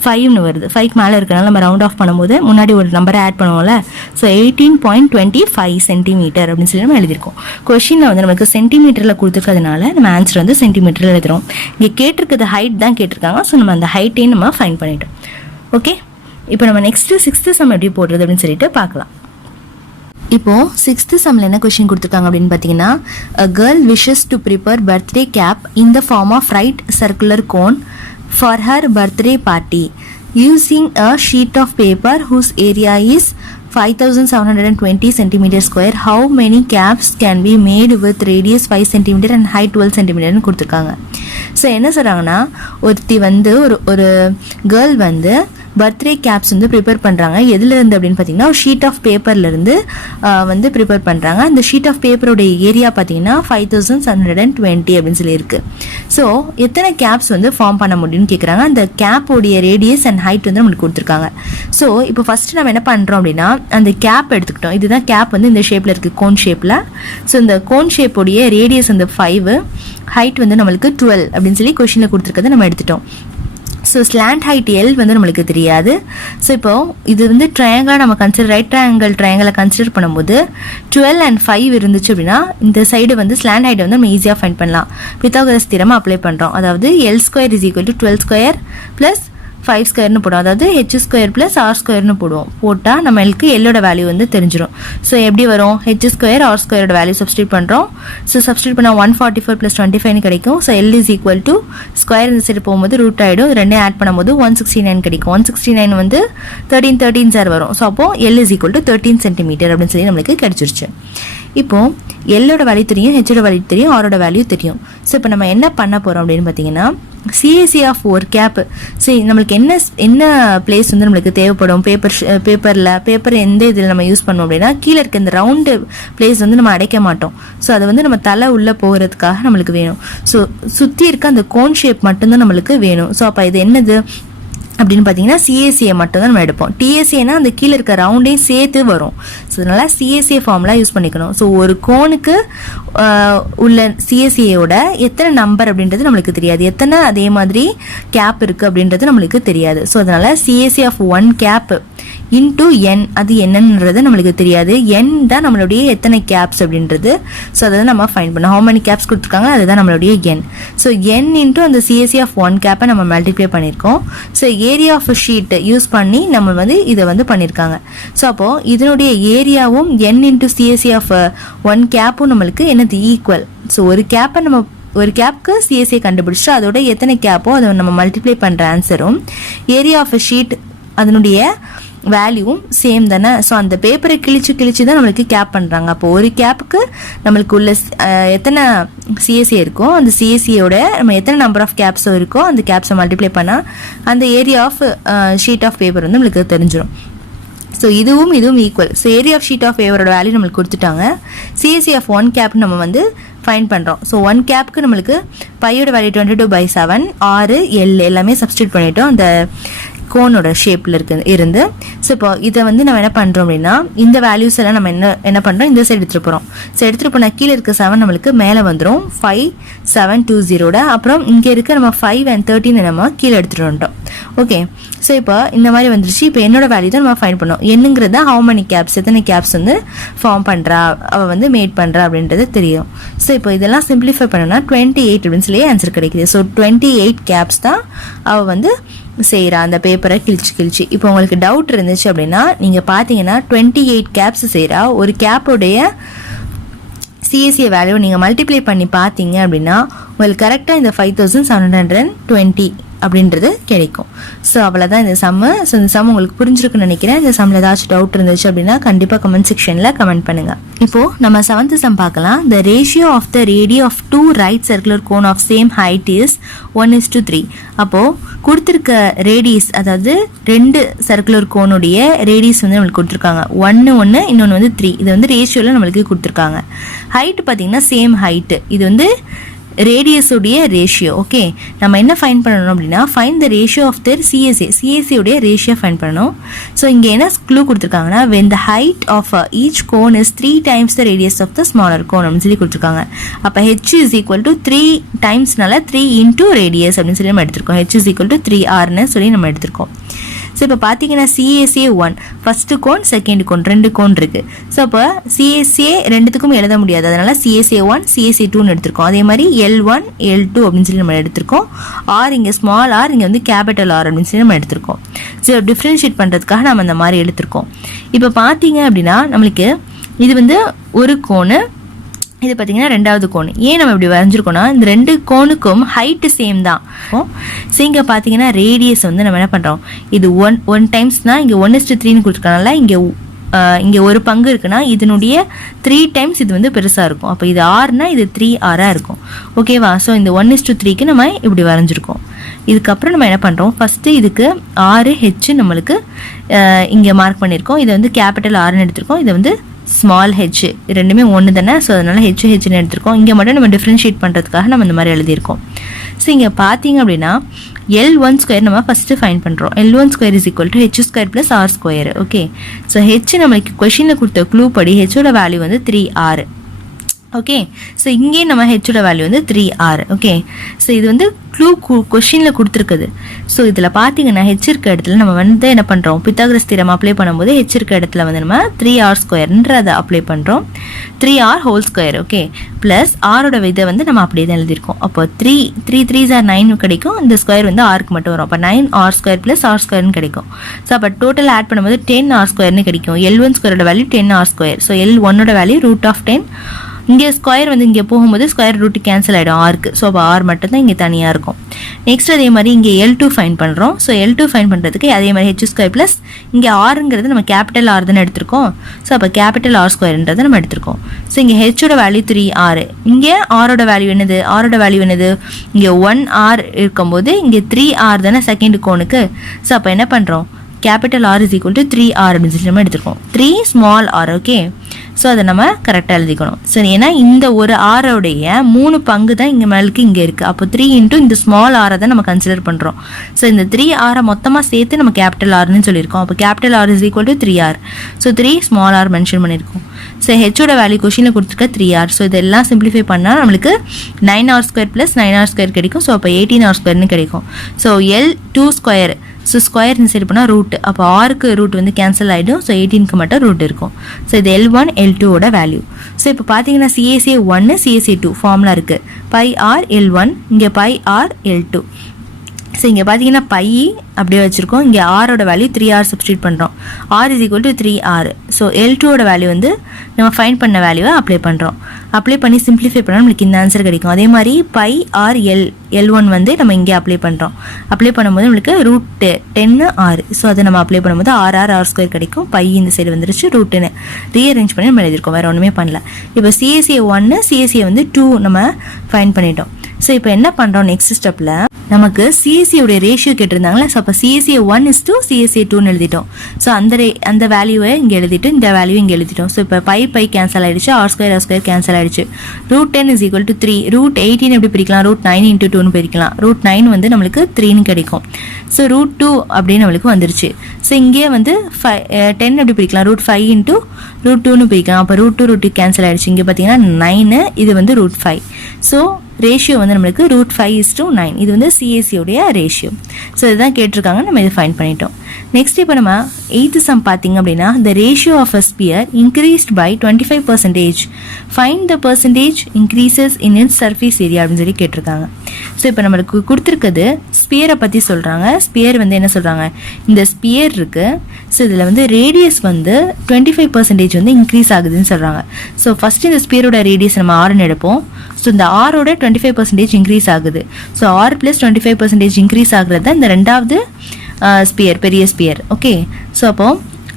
5ன்னு வருது. 5க்கு மேலே இருக்கிறனால நம்ம ரவுண்ட் ஆஃப் பண்ணும்போது முன்னாடி ஒரு நம்பரை ஆட் பண்ணுவோம்ல. ஸோ 18.25 சென்டிமீட்டர் அப்படின்னு சொல்லி நம்ம எழுதியிருக்கோம். கொஷினில் வந்து நமக்கு சென்டிமீட்டரில் கொடுத்துருக்கிறதுனால நம்ம ஆன்சர் வந்து சென்டிமீட்டரில் எழுதுகிறோம். இங்கே கேட்டிருக்கிறது ஹைட் தான் கேட்டிருக்காங்க. ஸோ நம்ம அந்த ஹைட்டையும் நம்ம ஃபைண்ட் பண்ணிட்டோம். ஓகே, இப்போ நம்ம நெக்ஸ்ட்டு 6th சம் எப்படி போடுறது அப்படின்னு சொல்லிட்டு பார்க்கலாம். இப்போ 6th சம்ல என்ன கொஸ்டின் கொடுத்துருக்காங்க அப்படின்னு பார்த்தீங்கன்னா, a girl wishes to prepare birthday cap in the form of right circular cone for her birthday party using a sheet of paper whose area is 5720 centimeter square. How many caps can be made with radius 5 cm and height 12 cm ன்னு கொடுத்துருக்காங்க. ஸோ என்ன சொல்கிறாங்கன்னா, ஒருத்தி வந்து ஒரு கேர்ள் வந்து பர்த்டே கேப்ஸ் வந்து ப்ரிப்பேர் பண்ணுறாங்க. எதுலேருந்து அப்படின்னு பார்த்தீங்கன்னா, ஒரு ஷீட் ஆஃப் பேப்பர்லேருந்து வந்து ப்ரிப்பேர் பண்ணுறாங்க. அந்த ஷீட் ஆஃப் பேப்பரோடைய ஏரியா பார்த்தீங்கன்னா 5720 அப்படின்னு சொல்லியிருக்கு. ஸோ எத்தனை கேப்ஸ் வந்து ஃபார்ம் பண்ண முடியும்னு கேட்குறாங்க. அந்த கேப்போடைய ரேடியஸ் அண்ட் ஹைட் வந்து நம்மளுக்கு கொடுத்துருக்காங்க. ஸோ இப்போ ஃபஸ்ட்டு நம்ம என்ன பண்ணுறோம் அப்படின்னா, அந்த கேப் எடுத்துக்கிட்டோம். இதுதான் கேப் வந்து இந்த ஷேப்பில் இருக்குது, கோன் ஷேப்பில். ஸோ இந்த கோன் ஷேப்போடைய ரேடியஸ் வந்து 5, ஹைட் வந்து நம்மளுக்கு 12 அப்படின்னு சொல்லி கொஷினில் கொடுத்துருக்கதை நம்ம எடுத்துட்டோம். ஸோ ஸ்லாண்ட் ஹைட் எல் வந்து நம்மளுக்கு தெரியாது. ஸோ இப்போ இது வந்து ட்ரையாங்கிளாக நம்ம ரைட் ட்ரையாங்கிளை கன்சிடர் பண்ணும்போது 12 and 5 இருந்துச்சு அப்படின்னா இந்த சைடு வந்து ஸ்லாண்ட் ஹைட்டை வந்து நம்ம ஈஸியாக ஃபைண்ட் பண்ணலாம். பித்தாகரஸ் தியரம் அப்ளை பண்ணுறோம். அதாவது L² = 12² + 5² போடுவோம். அதாவது H² + R² போடுவோம். போட்டால் நம்மளுக்கு எல்லோட வேல்யூ வந்து தெரிஞ்சிடும். ஸோ எப்படி வரும், H² R² வேல்யூ சப்ஸ்டியூட் பண்ணுறோம். ஸோ சப்ஸ்டியூட் பண்ணால் 144 + 25 கிடைக்கும். ஸோ L = ஸ்கொயர் இந்த சைடு போகும்போது ரூட் ஆகிடும். ரெண்டே ஆட் பண்ணும்போது 169 கிடைக்கும். 169 வந்து 13 வரும். ஸோ அப்போ L = 13 சென்டிமீட்டர் அப்படின்னு சொல்லி நம்மளுக்கு கிடைச்சிருச்சு. இப்போ எல்லோட வேல்யூ தெரியும், ஹெச்சோட வேல்யூ தெரியும், ஆரோட வேல்யூ தெரியும். ஸோ இப்போ நம்ம என்ன பண்ண போகிறோம் அப்படின்னு பார்த்தீங்கன்னா, CAC ஆஃப் ஒரு கேப். சரி, நம்மளுக்கு என்ன பிளேஸ் வந்து நம்மளுக்கு தேவைப்படும் பேப்பர் எந்த இதில் நம்ம யூஸ் பண்ணோம் அப்படின்னா, கீழே இருக்க இந்த ரவுண்டு பிளேஸ் வந்து நம்ம அடைக்க மாட்டோம். ஸோ அது வந்து நம்ம தலை உள்ளே போகிறதுக்காக நம்மளுக்கு வேணும். ஸோ சுற்றி இருக்க அந்த கோன் ஷேப் மட்டும்தான் நம்மளுக்கு வேணும். ஸோ அப்போ இது என்னது அப்படின்னு பார்த்தீங்கன்னா, CACயை மட்டும் தான் நம்ம எடுப்போம். TACனா அந்த கீழே இருக்க ரவுண்டையும் சேர்த்து வரும். ஸோ அதனால் CAC ஃபார்முலா யூஸ் பண்ணிக்கணும். ஸோ ஒரு கோனுக்கு உள்ள CACயோட எத்தனை நம்பர் அப்படின்றது நம்மளுக்கு தெரியாது, எத்தனை அதே மாதிரி கேப் இருக்குது அப்படின்றது நம்மளுக்கு தெரியாது. ஸோ அதனால் CAC of 1 gap into n, அது என்னன்றது நம்மளுக்கு தெரியாது. n தான் நம்மளுடைய எத்தனை கேப்ஸ் அப்படின்றது. ஸோ அதை தான் நம்ம ஃபைண்ட் பண்ணோம். ஹவு மெனி கேப்ஸ் கொடுத்துருக்காங்க, அதுதான் நம்மளுடைய n. ஸோ n இன்டூ அந்த CAC ஆஃப் 1 கேப்பை நம்ம மல்டிப்ளை பண்ணியிருக்கோம். So area of sheet use பண்ணி நம்ம வந்து இதை வந்து பண்ணியிருக்காங்க. ஸோ அப்போது இதனுடைய ஏரியாவும் n இன்டூ CAC ஆஃப் 1 கேப்பும் நம்மளுக்கு என்னது ஈக்குவல். ஸோ ஒரு கேப்புக்கு CAC கண்டுபிடிச்சு அதோட எத்தனை கேப்போ அதை நம்ம மல்டிப்ளை பண்ணுற ஆன்சரும் ஏரியா ஆஃப் ஷீட் அதனுடைய வேல்யூவும் சேம் தானே. ஸோ அந்த பேப்பரை கிழிச்சு தான் நம்மளுக்கு கேப் பண்ணுறாங்க. அப்போ ஒரு கேப்புக்கு நம்மளுக்கு உள்ள எத்தனை CAC இருக்கோ அந்த CACயோட நம்ம எத்தனை நம்பர் ஆஃப் கேப்ஸோ இருக்கோ அந்த கேப்ஸை மல்டிப்ளை பண்ணால் அந்த area of sheet of paper வந்து நம்மளுக்கு தெரிஞ்சிடும். ஸோ இதுவும் equal. So area of sheet of பேப்பரோட வேல்யூ நம்மளுக்கு கொடுத்துட்டாங்க. CAC ஆஃப் 1 கேப் நம்ம வந்து ஃபைண்ட் பண்ணுறோம். ஸோ 1 கேப்புக்கு நம்மளுக்கு பையோட வேல்யூ 22/7, 6, L எல்லாமே சப்ஸ்டியூட் பண்ணிட்டோம் அந்த கோனோட ஷேப்பில் இருந்து. ஸோ இப்போ இதை வந்து நம்ம என்ன பண்ணுறோம் அப்படின்னா, இந்த வேல்யூஸ் எல்லாம் நம்ம என்ன பண்ணுறோம், இந்த சைடு எடுத்துகிட்டு போகிறோம். ஸோ எடுத்துகிட்டு போனால் கீழே இருக்க 7 நம்மளுக்கு மேலே வந்துடும் 5720. அப்புறம் இங்கே இருக்க நம்ம 5 and 13 நம்ம கீழே எடுத்துகிட்டு வந்துட்டோம். ஓகே, ஸோ இப்போ இந்த மாதிரி வந்துருச்சு. இப்போ என்னோட வேல்யூ தான் நம்ம ஃபைண்ட் பண்ணோம். என்னங்கிறது தான் ஹவு மெனி கேப்ஸ், எத்தனை கேப்ஸ் வந்து ஃபார்ம் பண்ணுறா, அவள் வந்து மேட் பண்ணுறா அப்படின்றது தெரியும். ஸோ இப்போ இதெல்லாம் சிம்பிளிஃபை பண்ணோம்னா 28 அப்படின்னு சொல்லி ஆன்சர் கிடைக்குது. ஸோ 28 கேப்ஸ் தான் அவள் வந்து செய்கிறா அந்த பேப்பரை கிழிச்சு. இப்போ உங்களுக்கு டவுட் இருந்துச்சு அப்படின்னா நீங்கள் பார்த்தீங்கன்னா 28 கேப்ஸ் செய்கிறா. ஒரு கேப்போடைய CAC வேல்யூ நீங்கள் மல்டிப்ளை பண்ணி பார்த்தீங்க அப்படின்னா உங்களுக்கு கரெக்டாக இந்த 5720 அப்படின்றது கிடைக்கும். ஸோ அவ்வளோதான் இந்த சம்மு. ஸோ இந்த சம் உங்களுக்கு புரிஞ்சிருக்குன்னு நினைக்கிறேன். இந்த சம்மில் ஏதாச்சும் டவுட் இருந்துச்சு அப்படின்னா கண்டிப்பாக கமெண்ட் செக்ஷனில் கமெண்ட் பண்ணுங்கள். இப்போது நம்ம 7th சம் பார்க்கலாம். The ratio of the radio of 2 right circular cone of same height is 1:3. அப்போது கொடுத்துருக்க ரேடியஸ், அதாவது 2 சர்க்குலர் கோனுடைய ரேடியஸ் வந்து நம்மளுக்கு கொடுத்துருக்காங்க. 1 இன்னொன்று வந்து 3. இது வந்து ரேஷியோவில் நம்மளுக்கு கொடுத்துருக்காங்க. ஹைட்டு பார்த்தீங்கன்னா சேம் ஹைட்டு. இது வந்து ரேடியஸ் உடைய ரேஷியோ. ஓகே, நம்ம என்ன ஃபைண்ட் பண்ணணும் அப்படின்னா find the ratio of their CSA உடைய ரேஷியோ ஃபைண்ட் பண்ணணும். ஸோ இங்கே என்ன க்ளூ கொடுத்துருக்காங்கன்னா when the height of each cone is 3 times the radius of the smaller cone அப்படின்னு சொல்லி கொடுத்துருக்காங்க. அப்போ h is equal to 3 டைம்ஸ்னால 3 into radius அப்படின்னு சொல்லி நம்ம எடுத்திருக்கோம். h is equal to 3r சொல்லி நம்ம எடுத்திருக்கோம். ஸோ இப்போ பார்த்தீங்கன்னா CSA 1 first cone second cone 2 cone இருக்குது. ஸோ அப்போ சிஎஸ்ஏ ரெண்டுத்துக்கும் எழுத முடியாது, அதனால் சிஎஸ்ஏ 1 சிஎஸ்ஏ 2ன்னு எடுத்திருக்கோம். அதே மாதிரி L1 L2 அப்படின்னு சொல்லி நம்ம எடுத்திருக்கோம். ஆர் இங்கே ஸ்மால் ஆர், இங்கே வந்து கேபிட்டல் ஆர் அப்படின்னு சொல்லி நம்ம எடுத்திருக்கோம். ஸோ டிஃப்ரென்ஷியேட் பண்ணுறதுக்காக நம்ம அந்த மாதிரி எடுத்திருக்கோம். இப்போ பார்த்தீங்க அப்படின்னா நம்மளுக்கு இது வந்து ஒரு கோனு, இது பார்த்தீங்கன்னா ரெண்டாவது கோன். ஏன் நம்ம இப்படி வரைஞ்சிருக்கோம்னா இந்த 2 கோனுக்கும் ஹைட்டு சேம் தான். ஸோ இங்கே பார்த்தீங்கன்னா ரேடியஸ் வந்து நம்ம என்ன பண்ணுறோம், இது ஒன் டைம்ஸ்னால் இங்கே 1:3ன்னு கொடுத்துருக்கனால இங்கே ஒரு பங்கு இருக்குன்னா இதனுடைய 3 டைம்ஸ் இது வந்து பெருசாக இருக்கும். அப்போ இது ஆர்னா இது 3r இருக்கும். ஓகேவா? ஸோ இந்த 1:3க்கு நம்ம இப்படி வரைஞ்சிருக்கோம். இதுக்கப்புறம் நம்ம என்ன பண்ணுறோம், ஃபஸ்ட்டு இதுக்கு 6h நம்மளுக்கு இங்கே மார்க் பண்ணியிருக்கோம். இதை வந்து கேபிட்டல் ஆர்னு எடுத்திருக்கோம். இதை வந்து ஸ்மால் ஹெச், ரெண்டுமே ஒன்று தானே. ஸோ அதனால் ஹெச்னு எடுத்திருக்கோம். இங்கே மட்டும் நம்ம டிஃப்ரென்ஷியேட் பண்ணுறதுக்காக நம்ம இந்த மாதிரி எழுதியிருக்கோம். ஸோ இங்கே பார்த்தீங்க அப்படின்னா L1² நம்ம ஃபஸ்ட்டு ஃபைண்ட் பண்ணுறோம். L1² is equal to h² plus r². Okay, so H நம்மளுக்கு கொஷினில் கொடுத்த க்ளூ படி ஹெச்சோட வேல்யூ வந்து 3r. ஓகே, ஸோ இங்கே நம்ம ஹெச்சோட வேல்யூ வந்து 3r. ஓகே, ஸோ இது வந்து க்ளூ கொஷினில் கொடுத்துருக்குது. ஸோ இதில் பார்த்தீங்கன்னா ஹெச் இருக்க இடத்துல நம்ம வந்து என்ன பண்ணுறோம், பித்தாகரஸ் தியரம் அப்ளை பண்ணும்போது ஹெச் இருக்க இடத்துல வந்து நம்ம 3r²ன்றதை அப்ளை பண்ணுறோம். 3r². ஓகே, ப்ளஸ் ஆரோட இதை வந்து நம்ம அப்படியே தான் எழுதியிருக்கோம். அப்போ 3 3s are 9 கிடைக்கும். இந்த ஸ்கொயர் வந்து ஆருக்கு மட்டும் வரும். அப்போ 9r² plus r²ன்னு கிடைக்கும். ஸோ அப்போ டோட்டல் ஆட் பண்ணும்போது 10r²ன்னு கிடைக்கும். L1² value 10r². So L1 value √10. இங்கே ஸ்கொயர் வந்து இங்கே போகும்போது ஸ்கொயர் ரூட்டு கேன்சல் ஆகிடும் ஆருக்கு. ஸோ அப்போ ஆர் மட்டும் தான் இங்கே தனியாக இருக்கும். நெக்ஸ்ட் அதே மாதிரி இங்கே L2 ஃபைன் பண்ணுறோம். ஸோ L2 ஃபைன் பண்ணுறதுக்கு அதே மாதிரி h² ப்ளஸ் இங்கே ஆருங்கிறது நம்ம கேபிட்டல் ஆர் தானே எடுத்திருக்கோம். ஸோ அப்போ கேபிட்டல் r²ன்றதை நம்ம எடுத்திருக்கோம். ஸோ இங்கே ஹெச்சோட வேல்யூ 3r. இங்கே ஆரோட வேல்யூ என்னது, ஆரோட வேல்யூ என்னது, இங்கே 1r இருக்கும்போது இங்கே 3r தானே செகண்ட் கோனுக்கு. ஸோ அப்போ என்ன பண்ணுறோம், capital R is equal to 3r அப்படின்னு சொல்லி நம்ம எடுத்துருக்கோம். 3 small r. ஓகே, ஸோ அதை நம்ம கரெக்டாக எழுதிக்கணும். ஸோ ஏன்னா இந்த ஒரு ஆரோடைய 3 பங்கு தான் இங்கே மேலுக்கு இங்கே இருக்குது. அப்போ 3 into இந்த ஸ்மால் ஆரை தான் நம்ம கன்சிடர் பண்ணுறோம். ஸோ இந்த 3r மொத்தமாக சேர்த்து நம்ம கேபிட்டல் ஆர்னு சொல்லியிருக்கோம். அப்போ capital R is equal to 3r. So 3 small r mention பண்ணியிருக்கோம். ஸோ ஹெச்சோட வேல்யூ கொஷினில் கொடுத்துருக்க 3r. ஸோ இதெல்லாம் சிம்பிளிஃபை பண்ணால் நம்மளுக்கு 9r² ப்ளஸ் 9r² கிடைக்கும். ஸோ அப்போ 18r²ன்னு கிடைக்கும். So L2². So square inside பண்ணால் ரூட். அப்போ ஆருக்கு ரூட் வந்து கேன்சல் ஆகிடும். ஸோ 18க்கு மட்டும் ரூட் இருக்கும். ஸோ இது L1 L2ஓட வேல்யூ. ஸோ இப்போ பார்த்தீங்கன்னா CSA 1 CSA 2 ஃபார்முலா இருக்குது. πr L1, இங்கே πr L2. ஸோ இங்கே பார்த்தீங்கன்னா பை அப்படியே வச்சுருக்கோம். இங்கே ஆரோட வேல்யூ 3r சப்ஸ்டியூட் பண்ணுறோம். r is equal to 3r. So L2ஓட value வந்து நம்ம ஃபைண்ட் பண்ண வேல்யூவை அப்ளை பண்ணுறோம். அப்ளை பண்ணி சிம்பிளிஃபை பண்ணால் நம்மளுக்கு இந்த ஆன்சர் கிடைக்கும். அதே மாதிரி πr L1 வந்து நம்ம இங்கே அப்ளை பண்ணுறோம். அப்ளை பண்ணும்போது நம்மளுக்கு √10r. ஸோ அதை நம்ம அப்ளை பண்ணும்போது r² கிடைக்கும். பை இந்த சைடு வந்துருச்சு, √10 ரீஅரேஞ்ச் பண்ணி நம்ம எழுதியிருக்கோம், வேறு ஒன்றுமே பண்ணல. இப்போ CSA 1 CSA வந்து 2 நம்ம ஃபைண்ட் பண்ணிட்டோம். ஸோ இப்போ என்ன பண்ணுறோம், நெக்ஸ்ட் ஸ்டெப்பில் நமக்கு CSA உடைய ரேஷியோ கேட்டிருந்தாங்களே. ஸோ அப்போ CSA 1 is to CSA 2ன்னு எழுதிட்டோம். ஸோ அந்த வேல்யூவை இங்கே எழுதிட்டு இந்த வேல்யூ இங்கே எழுதிட்டோம். ஸோ இப்போ பை கேன்சல் ஆகிடுச்சு, r² கேன்சல் ஆகிடுச்சு. √10 is equal to 3. √18 எப்படி பிரிக்கலாம், √9 into 2ன்னு பிரிக்கலாம். √9 வந்து நம்மளுக்கு 3ன்னு கிடைக்கும். ஸோ √2 அப்படின்னு நம்மளுக்கு வந்துருச்சு. ஸோ இங்கே வந்து 10 எப்படி பிரிக்கலாம், √5 into √2ன்னு பிரிக்கலாம். அப்போ √2 கேன்சல் ஆகிடுச்சு. இங்கே பார்த்தீங்கன்னா 9, இது வந்து √5. ஸோ ரேஷியோ வந்து நம்மளுக்கு √5 is to 9. இது வந்து CSA உடைய ரேஷியோ. ஸோ இதுதான் கேட்டிருக்காங்க, நம்ம இதை ஃபைண்ட் பண்ணிட்டோம். நெக்ஸ்ட் இப்போ நம்ம 8th சம் பார்த்தீங்க அப்படின்னா the ratio of a sphere increased by 25%. Find the percentage increases in its surface area அப்படின்னு சொல்லி கேட்டிருக்காங்க. ஸோ இப்போ நம்மளுக்கு கொடுத்துருக்குது ஸ்பியரை பற்றி சொல்கிறாங்க. ஸ்பியர் வந்து என்ன சொல்கிறாங்க, இந்த ஸ்பியர் இருக்குது. ஸோ இதில் வந்து ரேடியஸ் வந்து 25% வந்து இன்க்ரீஸ் ஆகுதுன்னு சொல்கிறாங்க. ஸோ ஃபஸ்ட்டு இந்த ஸ்பியரோட ரேடியஸ் நம்ம ஆர்னு எடுப்போம். ஸோ இந்த ஆரோட 25% இன்க்ரீஸ் ஆகுது. ஸோ ஆர் ப்ளஸ் 25% இன்க்ரீஸ் ஆகுறது தான் இந்த ரெண்டாவது ஸ்பியர், பெரிய ஸ்பியர். ஓகே, ஸோ அப்போ